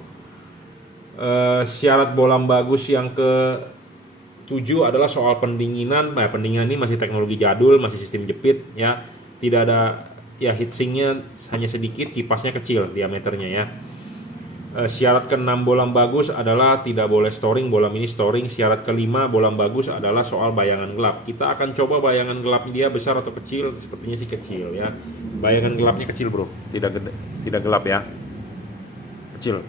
Syarat bohlam bagus yang ke-7 adalah soal pendinginan. Pendinginan ini masih teknologi jadul, masih sistem jepit ya. Tidak ada ya, heatsinknya hanya sedikit, kipasnya kecil diameternya ya. Syarat ke-6 bohlam bagus adalah tidak boleh storing, bohlam ini storing. Syarat ke-5 bohlam bagus adalah soal bayangan gelap. Kita akan coba bayangan gelap dia besar atau kecil. Sepertinya sih kecil ya. Bayangan gelapnya kecil bro, tidak gelap ya, kecil.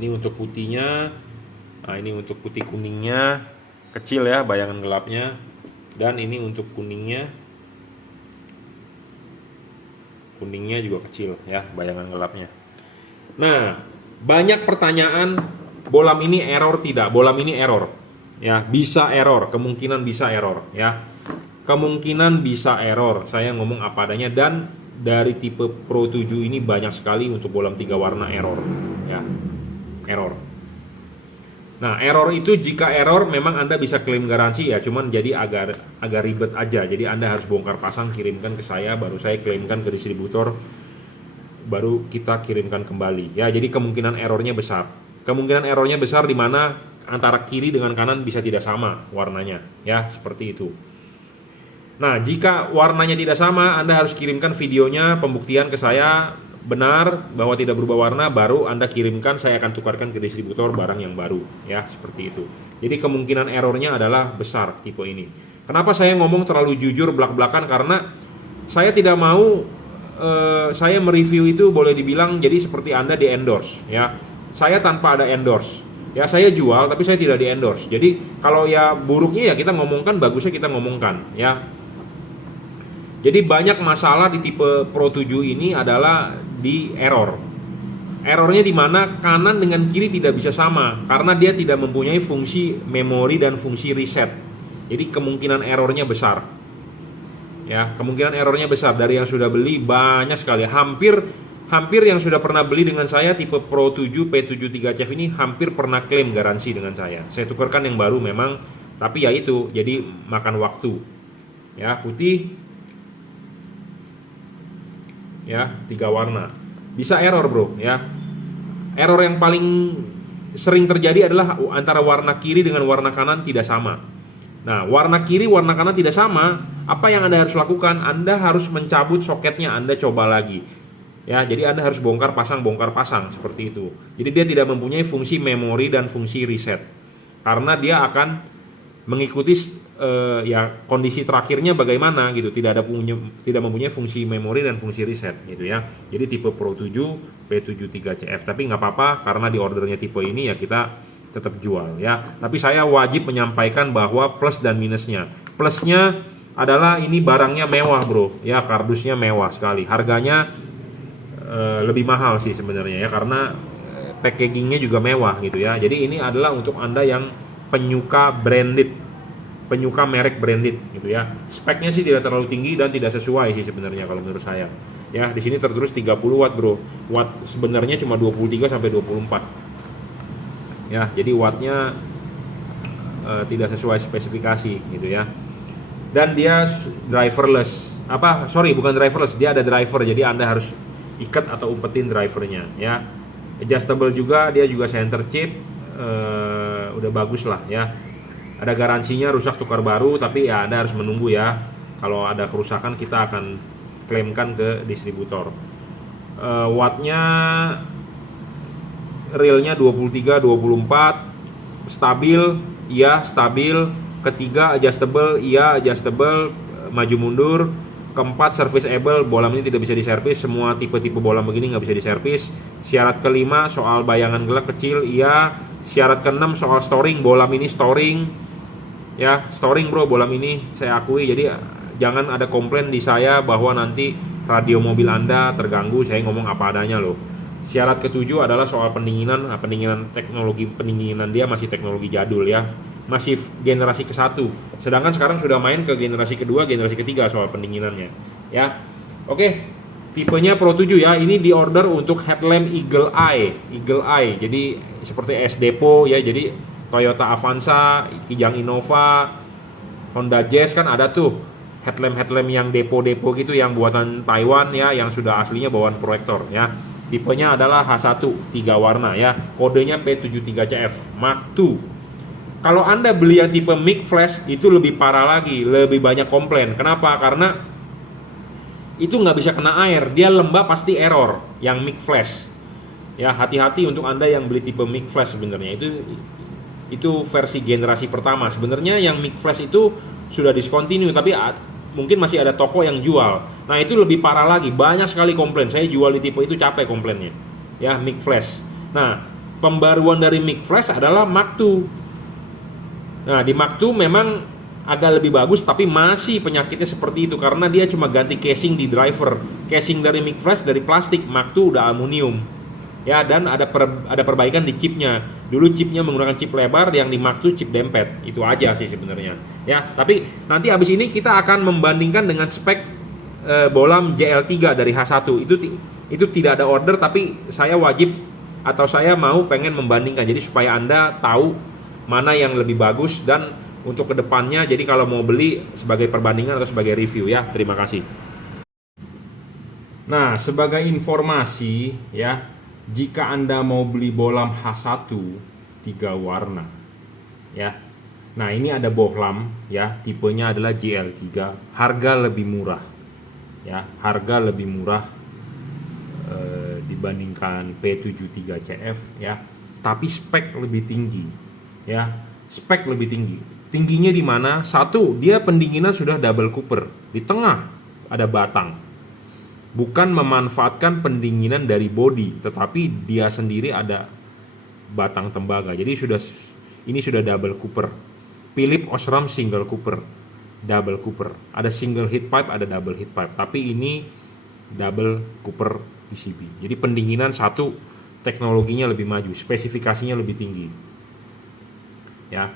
Ini untuk putihnya. Nah, ini untuk putih kuningnya kecil ya bayangan gelapnya. Dan ini untuk kuningnya juga kecil ya bayangan gelapnya. Nah, banyak pertanyaan, bohlam ini error tidak? Bohlam ini error ya, bisa error, kemungkinan bisa error ya. Kemungkinan bisa error, saya ngomong apa adanya. Dan dari tipe Pro 7 ini banyak sekali untuk bohlam 3 warna error ya. Error. Nah, error itu jika error memang Anda bisa klaim garansi ya, cuman jadi agak ribet aja. Jadi Anda harus bongkar pasang, kirimkan ke saya, baru saya klaimkan ke distributor, baru kita kirimkan kembali ya. Jadi kemungkinan errornya besar. Kemungkinan errornya besar di mana antara kiri dengan kanan bisa tidak sama warnanya ya, seperti itu. Nah, jika warnanya tidak sama, Anda harus kirimkan videonya, pembuktian ke saya benar bahwa tidak berubah warna, baru Anda kirimkan, saya akan tukarkan ke distributor barang yang baru ya, seperti itu. Jadi kemungkinan errornya adalah besar tipe ini. Kenapa saya ngomong terlalu jujur belak-belakan? Karena saya tidak mau saya mereview itu boleh dibilang jadi seperti Anda di endorse ya. Saya tanpa ada endorse. Ya saya jual tapi saya tidak di endorse. Jadi kalau ya buruknya ya kita ngomongkan, bagusnya kita ngomongkan ya. Jadi banyak masalah di tipe Pro 7 ini adalah di error. Errornya di mana kanan dengan kiri tidak bisa sama karena dia tidak mempunyai fungsi memori dan fungsi reset. Jadi kemungkinan errornya besar. Ya, kemungkinan errornya besar. Dari yang sudah beli banyak sekali. Hampir yang sudah pernah beli dengan saya tipe Pro 7 P73CF ini hampir pernah klaim garansi dengan saya. Saya tukarkan yang baru memang, tapi ya itu jadi makan waktu. Ya, putih. Ya, 3 warna. Bisa error, Bro, ya. Error yang paling sering terjadi adalah antara warna kiri dengan warna kanan tidak sama. Nah, warna kiri, warna kanan tidak sama. Apa yang Anda harus lakukan? Anda harus mencabut soketnya, Anda coba lagi. Ya, jadi Anda harus bongkar pasang seperti itu. Jadi dia tidak mempunyai fungsi memori dan fungsi reset. Karena dia akan mengikuti ya kondisi terakhirnya bagaimana gitu. Tidak mempunyai fungsi memori dan fungsi reset gitu ya. Jadi tipe Pro 7 P73CF. Tapi nggak apa-apa karena di ordernya tipe ini ya kita tetap jual ya. Tapi saya wajib menyampaikan bahwa plus dan minusnya. Plusnya adalah ini barangnya mewah, Bro. Ya, kardusnya mewah sekali. Harganya lebih mahal sih sebenarnya ya karena packagingnya juga mewah gitu ya. Jadi ini adalah untuk Anda yang penyuka branded, penyuka merek branded gitu ya. Speknya sih tidak terlalu tinggi dan tidak sesuai sih sebenarnya kalau menurut saya. Ya, di sini tertulis 30 watt, Bro. Watt sebenarnya cuma 23 sampai 24. Ya, jadi wattnya tidak sesuai spesifikasi gitu ya. Dan dia driverless. Bukan driverless, dia ada driver. Jadi Anda harus ikat atau umpetin drivernya ya. Adjustable juga, dia juga center chip, udah bagus lah ya. Ada garansinya rusak tukar baru, tapi ya Anda harus menunggu ya. Kalau ada kerusakan kita akan klaimkan ke distributor. Wattnya realnya 23 24, stabil, iya stabil. Ketiga adjustable, iya adjustable, maju mundur. Keempat, serviceable, bolam ini tidak bisa diservis. Semua tipe-tipe bolam begini nggak bisa diservis. Syarat kelima, soal bayangan gelap kecil, iya. Syarat keenam, soal storing, bolam ini storing. Ya, storing, Bro, bolam ini saya akui. Jadi jangan ada komplain di saya bahwa nanti radio mobil Anda terganggu. Saya ngomong apa adanya loh. Syarat ketujuh adalah soal pendinginan. Teknologi pendinginan dia masih teknologi jadul ya. Masih generasi ke-1. Sedangkan sekarang sudah main ke generasi kedua, generasi ketiga soal pendinginannya. Ya. Oke. Tipenya Pro 7 ya. Ini di order untuk headlamp Eagle Eye. Jadi seperti S Depo ya. Jadi Toyota Avanza, Kijang Innova, Honda Jazz kan ada tuh headlamp yang depo-depo gitu yang buatan Taiwan ya, yang sudah aslinya bawaan proyektor ya. Tipenya adalah H1 3 warna ya. Kodenya P73CF Mark II. Kalau Anda beli yang tipe mic flash itu lebih parah lagi, lebih banyak komplain. Kenapa? Karena itu nggak bisa kena air, dia lembab pasti error. Yang mic flash, ya hati-hati untuk Anda yang beli tipe mic flash sebenarnya itu versi generasi pertama. Sebenarnya yang mic flash itu sudah discontinue, tapi mungkin masih ada toko yang jual. Nah itu lebih parah lagi, banyak sekali komplain. Saya jual di tipe itu capek komplainnya. Ya mic flash. Nah pembaruan dari mic flash adalah Mark II. Nah di Mark II memang agak lebih bagus, tapi masih penyakitnya seperti itu karena dia cuma ganti casing di driver. Casing dari mic flash dari plastik, Mark II udah aluminium. Ya, dan ada perbaikan di chipnya. Dulu chipnya menggunakan chip lebar, yang di Mark II chip dempet. Itu aja sih sebenarnya. Ya, tapi nanti abis ini kita akan membandingkan dengan spek bolam JL3 dari H1. Itu tidak ada order, tapi saya wajib atau saya pengen membandingkan. Jadi supaya Anda tahu mana yang lebih bagus dan untuk kedepannya. Jadi kalau mau beli sebagai perbandingan atau sebagai review ya. Terima kasih. Nah, sebagai informasi ya, jika Anda mau beli bolam H1 3 warna ya. Nah, ini ada bohlam ya, tipenya adalah JL3, harga lebih murah. Ya, harga lebih murah dibandingkan P73CF ya, tapi spek lebih tinggi. Ya, spek lebih tinggi. Tingginya di mana? Satu, dia pendinginan sudah double cooper. Di tengah ada batang. Bukan memanfaatkan pendinginan dari bodi, tetapi dia sendiri ada batang tembaga. Jadi ini sudah double cooper. Philip Osram single cooper, double cooper. Ada single heat pipe, ada double heat pipe. Tapi ini double cooper PCB. Jadi pendinginan satu, teknologinya lebih maju, spesifikasinya lebih tinggi. Ya.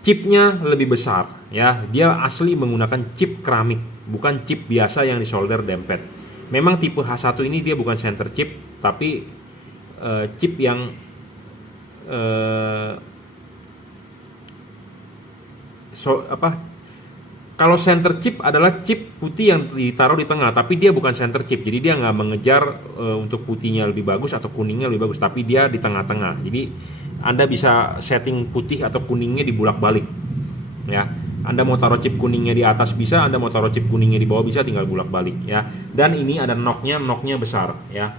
Chipnya lebih besar, ya. Dia asli menggunakan chip keramik, bukan chip biasa yang disolder dempet. Memang tipe H1 ini dia bukan center chip, tapi chip yang kalau center chip adalah chip putih yang ditaruh di tengah, tapi dia bukan center chip. Jadi dia nggak mengejar untuk putihnya lebih bagus atau kuningnya lebih bagus, tapi dia di tengah-tengah. Jadi Anda bisa setting putih atau kuningnya dibulak-balik. Ya, Anda mau taruh chip kuningnya di atas bisa, Anda mau taruh chip kuningnya di bawah bisa, tinggal bulak-balik. Ya, dan ini ada knocknya besar. Ya,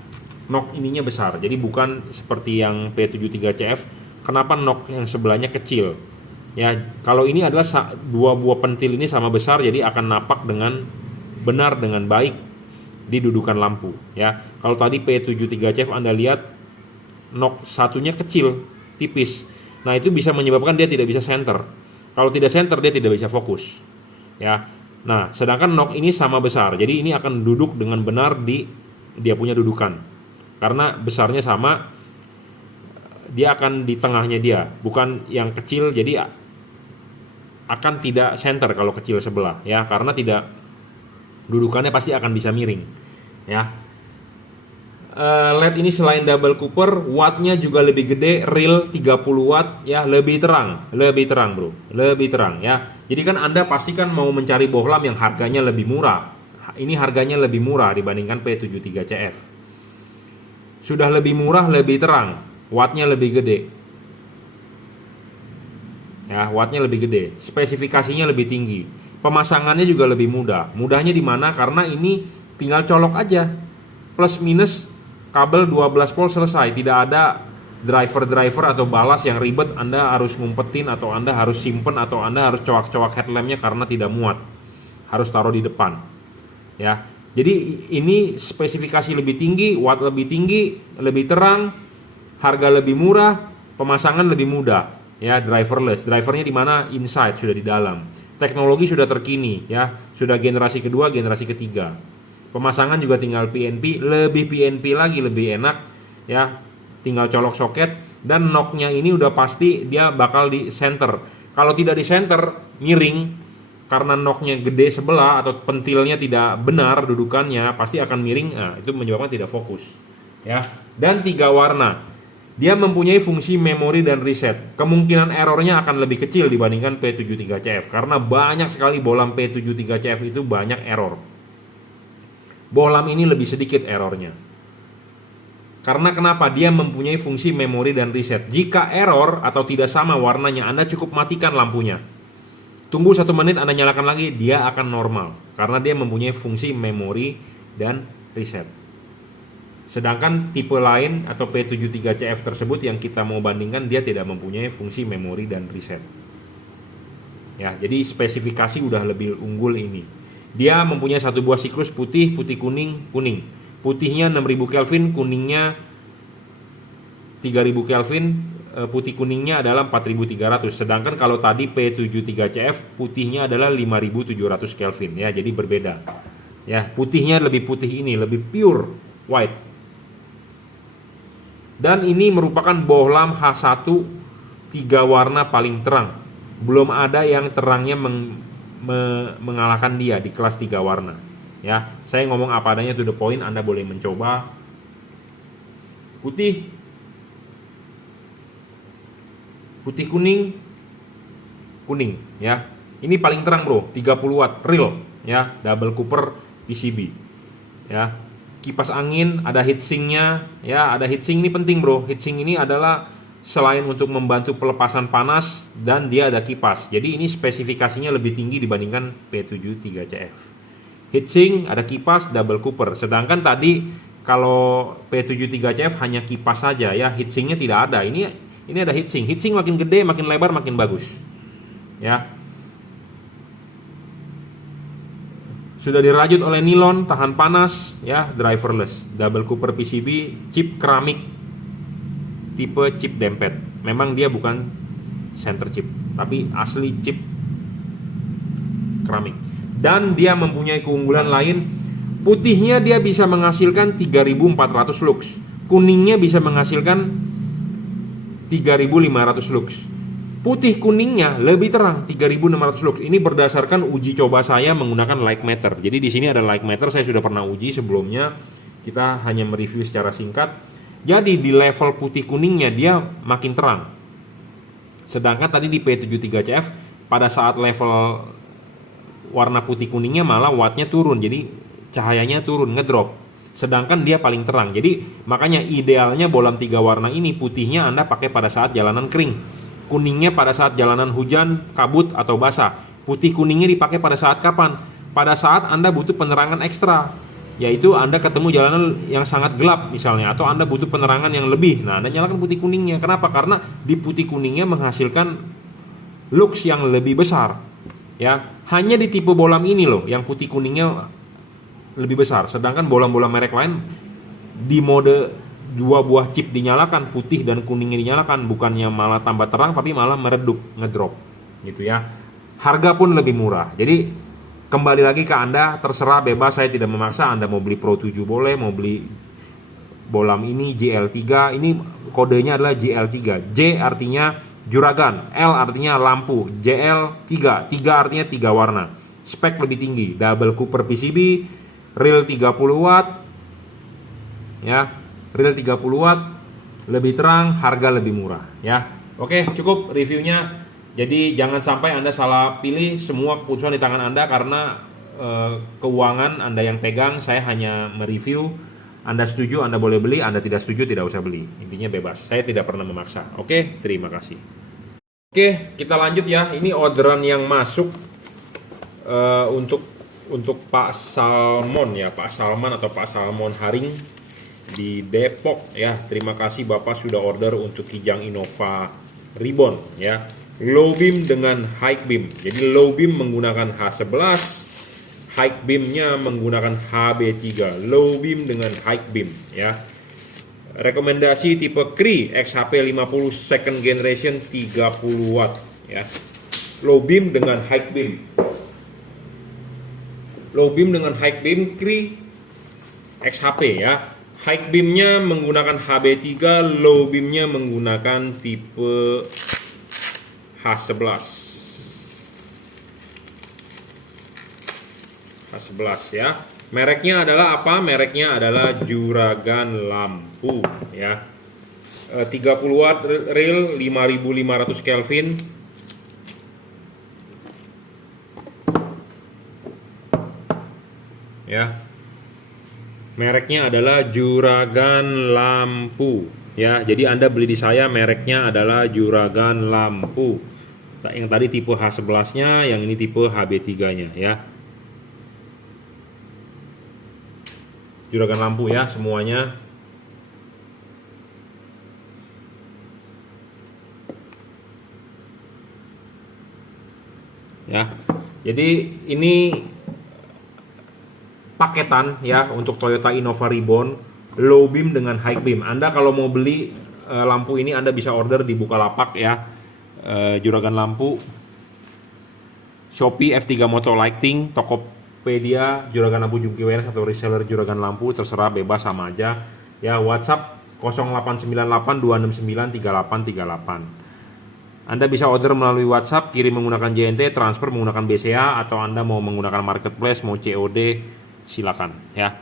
knock ininya besar. Jadi bukan seperti yang P73CF. Kenapa knock yang sebelahnya kecil? Ya, kalau ini adalah dua buah pentil ini sama besar, jadi akan napak dengan benar dengan baik di dudukan lampu. Ya, kalau tadi P73CF Anda lihat knock satunya kecil, tipis. Nah, itu bisa menyebabkan dia tidak bisa center. Kalau tidak center dia tidak bisa fokus. Ya. Nah, sedangkan knock ini sama besar. Jadi ini akan duduk dengan benar di dia punya dudukan. Karena besarnya sama, dia akan di tengahnya dia, bukan yang kecil, jadi akan tidak center kalau kecil sebelah, ya, karena tidak, dudukannya pasti akan bisa miring, ya. LED ini selain double cooper, wattnya juga lebih gede, real 30 watt, ya, lebih terang bro, lebih terang, ya. Jadi kan Anda pasti kan mau mencari bohlam yang harganya lebih murah. Ini harganya lebih murah dibandingkan P73CF. Sudah lebih murah, lebih terang, wattnya lebih gede. Ya, wattnya lebih gede, spesifikasinya lebih tinggi, pemasangannya juga lebih mudah. Mudahnya di mana? Karena ini tinggal colok aja, plus minus kabel 12 volt selesai. Tidak ada driver atau balas yang ribet, Anda harus ngumpetin atau Anda harus simpen atau Anda harus coak-coak headlampnya karena tidak muat, harus taruh di depan. Ya, jadi ini spesifikasi lebih tinggi, watt lebih tinggi, lebih terang, harga lebih murah, pemasangan lebih mudah. Ya, driverless. Drivernya di mana? Inside, sudah di dalam. Teknologi sudah terkini, ya. Sudah generasi kedua, generasi ketiga. Pemasangan juga tinggal PNP, lebih PNP lagi, lebih enak, ya. Tinggal colok soket, dan knocknya ini udah pasti dia bakal di center. Kalau tidak di center, miring, karena knocknya gede sebelah atau pentilnya tidak benar dudukannya, pasti akan miring. Nah, itu menyebabkan tidak fokus, ya. Dan 3 warna. Dia mempunyai fungsi memori dan reset. Kemungkinan errornya akan lebih kecil dibandingkan P73CF karena banyak sekali bohlam P73CF itu banyak error. Bohlam ini lebih sedikit errornya. Karena kenapa? Dia mempunyai fungsi memori dan reset. Jika error atau tidak sama warnanya, Anda cukup matikan lampunya. Tunggu 1 menit, Anda nyalakan lagi, dia akan normal karena dia mempunyai fungsi memori dan reset. Sedangkan tipe lain atau P73CF tersebut yang kita mau bandingkan, dia tidak mempunyai fungsi memori dan reset. Ya, jadi spesifikasi udah lebih unggul ini. Dia mempunyai 1 buah siklus putih, kuning. Putihnya 6000 Kelvin, kuningnya 3000 Kelvin, putih kuningnya adalah 4300. Sedangkan kalau tadi P73CF putihnya adalah 5700 Kelvin, ya, jadi berbeda. Ya, putihnya lebih putih ini, lebih pure white. Dan ini merupakan bohlam H1 3 warna paling terang. Belum ada yang terangnya mengalahkan dia di kelas 3 warna. Ya, saya ngomong apa adanya, to the point. Anda boleh mencoba. Putih kuning, ya. Ini paling terang, bro, 30 watt real, ya, double cooper PCB. Ya. Kipas angin, ada heatsinknya, ya, ada heatsink, ini penting, bro. Heatsink ini adalah selain untuk membantu pelepasan panas, dan dia ada kipas. Jadi ini spesifikasinya lebih tinggi dibandingkan P73CF. Heatsink, ada kipas, double cooper. Sedangkan tadi kalau P73CF hanya kipas saja, ya, heatsinknya tidak ada. Ini ada heatsink. Heatsink makin gede, makin lebar, makin bagus. Ya. Sudah dirajut oleh nilon, tahan panas, ya, driverless, double cooper PCB, chip keramik, tipe chip dempet. Memang dia bukan center chip, tapi asli chip keramik. Dan dia mempunyai keunggulan lain. Putihnya dia bisa menghasilkan 3400 lux, kuningnya bisa menghasilkan 3500 lux. Putih kuningnya lebih terang 3600 lux. Ini berdasarkan uji coba saya menggunakan light meter. Jadi di sini ada light meter, saya sudah pernah uji sebelumnya. Kita hanya mereview secara singkat. Jadi di level putih kuningnya dia makin terang. Sedangkan tadi di P73CF pada saat level warna putih kuningnya malah wattnya turun. Jadi cahayanya turun, ngedrop. Sedangkan dia paling terang. Jadi makanya idealnya bohlam 3 warna ini, putihnya Anda pakai pada saat jalanan kering, kuningnya pada saat jalanan hujan, kabut atau basah. Putih kuningnya dipakai pada saat kapan? Pada saat Anda butuh penerangan ekstra, yaitu Anda ketemu jalanan yang sangat gelap misalnya, atau Anda butuh penerangan yang lebih. Nah, Anda nyalakan putih kuningnya. Kenapa? Karena di putih kuningnya menghasilkan lux yang lebih besar. Ya, hanya di tipe bohlam ini loh yang putih kuningnya lebih besar. Sedangkan bohlam-bohlam merek lain di mode 2 buah chip dinyalakan, putih dan kuningnya dinyalakan, bukannya malah tambah terang tapi malah meredup, ngedrop gitu ya. Harga pun lebih murah. Jadi kembali lagi ke Anda, terserah, bebas, saya tidak memaksa. Anda mau beli Pro 7 boleh, mau beli bohlam ini JL3, ini kodenya adalah JL3. J artinya juragan, L artinya lampu, JL3, 3 artinya 3 warna. Spek lebih tinggi, double cooper PCB, real 30 watt ya, real 30 watt, lebih terang, harga lebih murah ya. Oke, cukup reviewnya. Jadi jangan sampai Anda salah pilih, semua keputusan di tangan Anda karena keuangan Anda yang pegang. Saya hanya mereview. Anda setuju Anda boleh beli, Anda tidak setuju tidak usah beli. Intinya bebas, saya tidak pernah memaksa. Oke, terima kasih. Oke, kita lanjut ya. Ini orderan yang masuk untuk Pak Salmon ya, Pak Salman atau Pak Salmon Haring di Depok ya. Terima kasih Bapak sudah order untuk Kijang Innova Ribbon ya. Low beam dengan high beam. Jadi low beam menggunakan H11, high beamnya menggunakan HB3. Low beam dengan high beam ya. Rekomendasi tipe Cree XHP 50 second generation 30 watt ya. Low beam dengan high beam. Low beam dengan high beam Cree XHP ya. High beamnya menggunakan HB3, low beamnya menggunakan tipe H11. H11 ya. Mereknya adalah apa? Mereknya adalah Juragan Lampu ya. 30 watt real 5500 Kelvin. Ya, mereknya adalah Juragan Lampu ya. Jadi Anda beli di saya, mereknya adalah Juragan Lampu. Yang tadi tipe H11 nya, yang ini tipe HB3 nya ya. Juragan Lampu ya semuanya. Ya, jadi ini paketan ya untuk Toyota Innova Ribbon low beam dengan high beam. Anda kalau mau beli lampu ini Anda bisa order di Bukalapak ya. Juragan Lampu, Shopee F3 Moto Lighting, Tokopedia Juragan Lampu Jungki Wires atau reseller Juragan Lampu, terserah, bebas sama aja ya. WhatsApp 089826938838. Anda bisa order melalui WhatsApp, kirim menggunakan JNT, transfer menggunakan BCA, atau Anda mau menggunakan marketplace, mau COD, silakan ya.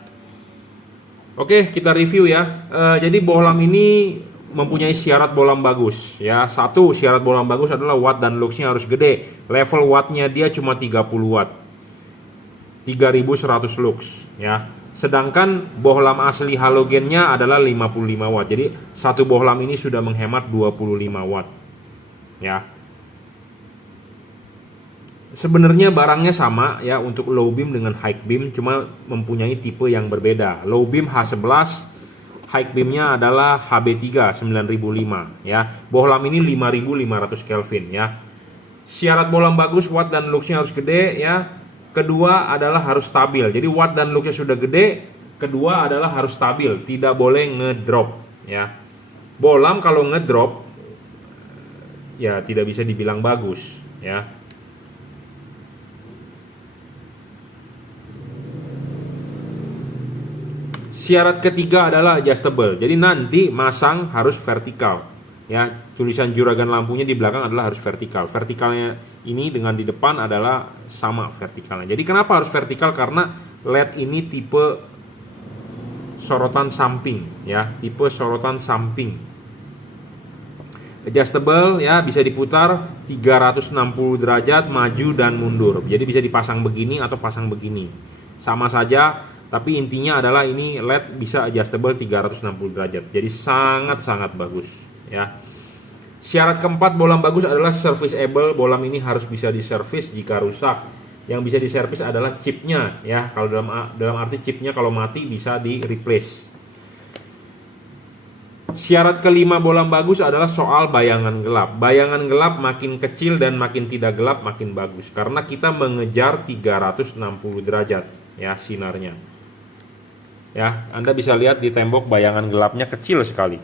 Oke, kita review ya. Jadi bohlam ini mempunyai syarat bohlam bagus ya. Satu, syarat bohlam bagus adalah watt dan luxnya harus gede. Level wattnya dia cuma 30 watt, 3100 lux ya. Sedangkan bohlam asli halogennya adalah 55 watt. Jadi satu bohlam ini sudah menghemat 25 watt ya. Sebenarnya barangnya sama ya untuk low beam dengan high beam, cuma mempunyai tipe yang berbeda. Low beam H11, high beamnya adalah HB3 9005 ya. Bohlam ini 5500 Kelvin ya. Syarat bohlam bagus, watt dan luxnya harus gede ya. Kedua adalah harus stabil. Jadi watt dan luxnya sudah gede. Kedua adalah harus stabil, tidak boleh ngedrop ya. Bolam kalau ngedrop ya tidak bisa dibilang bagus ya. Syarat ketiga adalah adjustable. Jadi nanti masang harus vertikal. Ya, tulisan juragan lampunya di belakang adalah harus vertikal. Vertikalnya ini dengan di depan adalah sama vertikalnya. Jadi kenapa harus vertikal? Karena LED ini tipe sorotan samping ya, tipe sorotan samping. Adjustable ya, bisa diputar 360 derajat maju dan mundur. Jadi bisa dipasang begini atau pasang begini. Sama saja, tapi intinya adalah ini LED bisa adjustable 360 derajat. Jadi sangat-sangat bagus ya. Syarat keempat bolam bagus adalah serviceable. Bolam ini harus bisa diservis jika rusak. Yang bisa diservis adalah chipnya ya. Kalau dalam arti chipnya kalau mati bisa di replace. Syarat kelima bolam bagus adalah soal bayangan gelap. Bayangan gelap makin kecil dan makin tidak gelap makin bagus. Karena kita mengejar 360 derajat ya sinarnya. Ya, Anda bisa lihat di tembok bayangan gelapnya kecil sekali.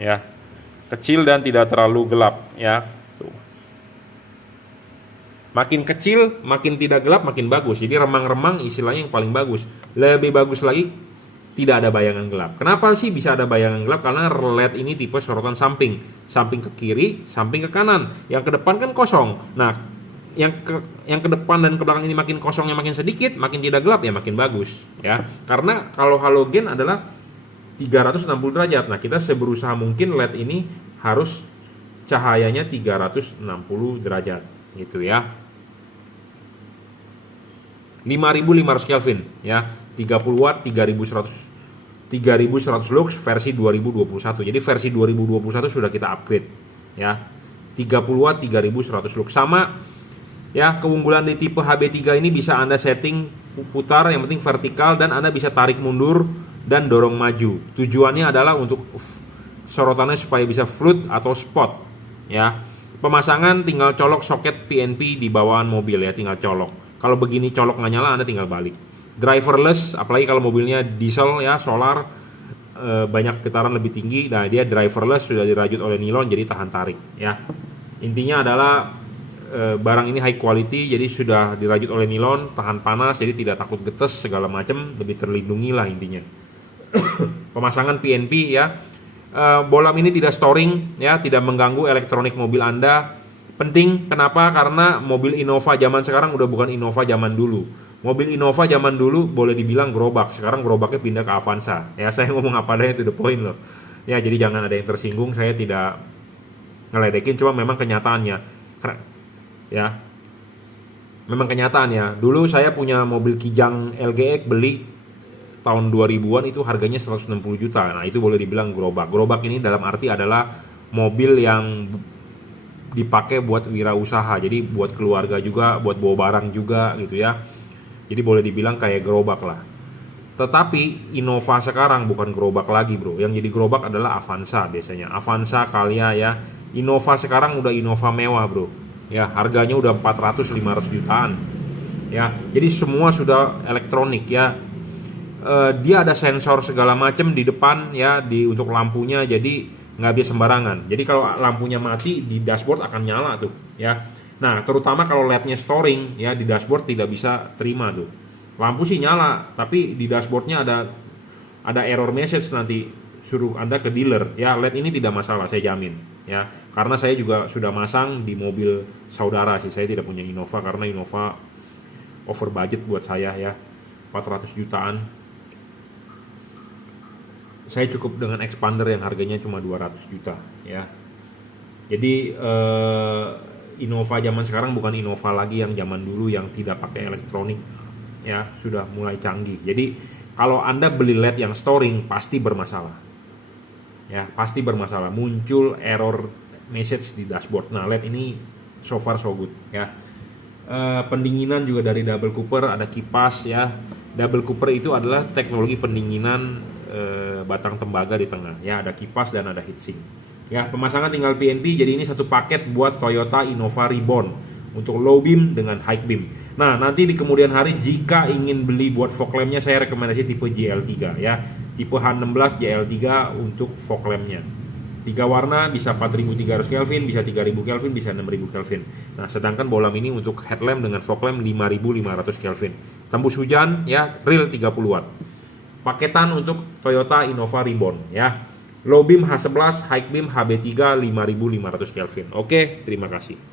Ya. Kecil dan tidak terlalu gelap ya. Tuh. Makin kecil, makin tidak gelap makin bagus. Jadi remang-remang istilahnya yang paling bagus. Lebih bagus lagi tidak ada bayangan gelap. Kenapa sih bisa ada bayangan gelap? Karena LED ini tipe sorotan samping. Samping ke kiri, samping ke kanan. Yang ke depan kan kosong. Nah, yang ke depan dan ke belakang ini makin kosongnya makin sedikit, makin tidak gelap ya makin bagus ya. Karena kalau halogen adalah 360 derajat. Nah, kita seberusaha mungkin LED ini harus cahayanya 360 derajat gitu ya. 5500 Kelvin ya. 30 watt 3100 lux versi 2021. Jadi versi 2021 sudah kita upgrade ya. 30 watt 3100 lux sama. Ya, keunggulan di tipe HB3 ini bisa Anda setting putar, yang penting vertikal, dan Anda bisa tarik mundur dan dorong maju. Tujuannya adalah untuk sorotannya supaya bisa float atau spot ya. Pemasangan tinggal colok soket PNP di bawaan mobil ya, tinggal colok. Kalau begini colok nggak nyala, Anda tinggal balik. Driverless, apalagi kalau mobilnya diesel ya, solar, banyak getaran lebih tinggi. Nah, dia driverless, sudah dirajut oleh nilon jadi tahan tarik ya. Intinya adalah barang ini high quality, jadi sudah dirajut oleh nilon, tahan panas, jadi tidak takut getes segala macam, lebih terlindungi lah intinya. Pemasangan PNP ya. Bolam ini tidak storing ya, tidak mengganggu elektronik mobil Anda. Penting, kenapa? Karena mobil Innova zaman sekarang udah bukan Innova zaman dulu. Mobil Innova zaman dulu boleh dibilang gerobak, sekarang gerobaknya pindah ke Avanza. Ya, saya ngomong apa adanya, to the point loh. Ya, jadi jangan ada yang tersinggung, saya tidak ngeledekin, cuma memang kenyataannya. Ya, memang kenyataannya. Dulu saya punya mobil Kijang LGX, beli tahun 2000-an, itu harganya 160 juta. Nah, itu boleh dibilang gerobak. Gerobak ini dalam arti adalah mobil yang dipakai buat wirausaha. Jadi buat keluarga juga, buat bawa barang juga gitu ya. Jadi boleh dibilang kayak gerobak lah. Tetapi Innova sekarang bukan gerobak lagi, bro. Yang jadi gerobak adalah Avanza biasanya. Avanza, Calya ya. Innova sekarang udah Innova mewah, bro. Ya, harganya udah 400-500 jutaan. Ya, jadi semua sudah elektronik ya. Dia ada sensor segala macam di depan ya, untuk lampunya, jadi nggak bisa sembarangan. Jadi kalau lampunya mati di dashboard akan nyala tuh ya. Nah, terutama kalau LED-nya storing ya, di dashboard tidak bisa terima tuh. Lampu sih nyala, tapi di dashboardnya ada error message, nanti suruh Anda ke dealer ya. LED ini tidak masalah, saya jamin ya, karena saya juga sudah masang di mobil saudara sih. Saya tidak punya Innova karena Innova over budget buat saya ya, 400 jutaan. Saya cukup dengan expander yang harganya cuma 200 juta ya. Jadi Innova zaman sekarang bukan Innova lagi yang zaman dulu yang tidak pakai elektronik ya, sudah mulai canggih. Jadi kalau Anda beli LED yang storing pasti bermasalah. Ya, pasti bermasalah, muncul error message di dashboard. Nah, LED ini so far so good ya. Pendinginan juga dari double cooper, ada kipas ya. Double cooper itu adalah teknologi pendinginan batang tembaga di tengah ya, ada kipas dan ada heatsink ya. Pemasangan tinggal PNP, jadi ini satu paket buat Toyota Innova Reborn untuk low beam dengan high beam. Nah, nanti di kemudian hari jika ingin beli buat fog lampnya, saya rekomendasi tipe JL3 ya, tipe H16 JL3 untuk fog lampnya. 3 warna bisa 4300 Kelvin, bisa 3000 Kelvin, bisa 6000 Kelvin. Nah, sedangkan bolam ini untuk headlamp dengan fog lamp 5500 Kelvin. Tembus hujan ya, real 30 watt. Paketan untuk Toyota Innova Reborn ya. Low beam H11, high beam HB3 5500 Kelvin. Oke, terima kasih.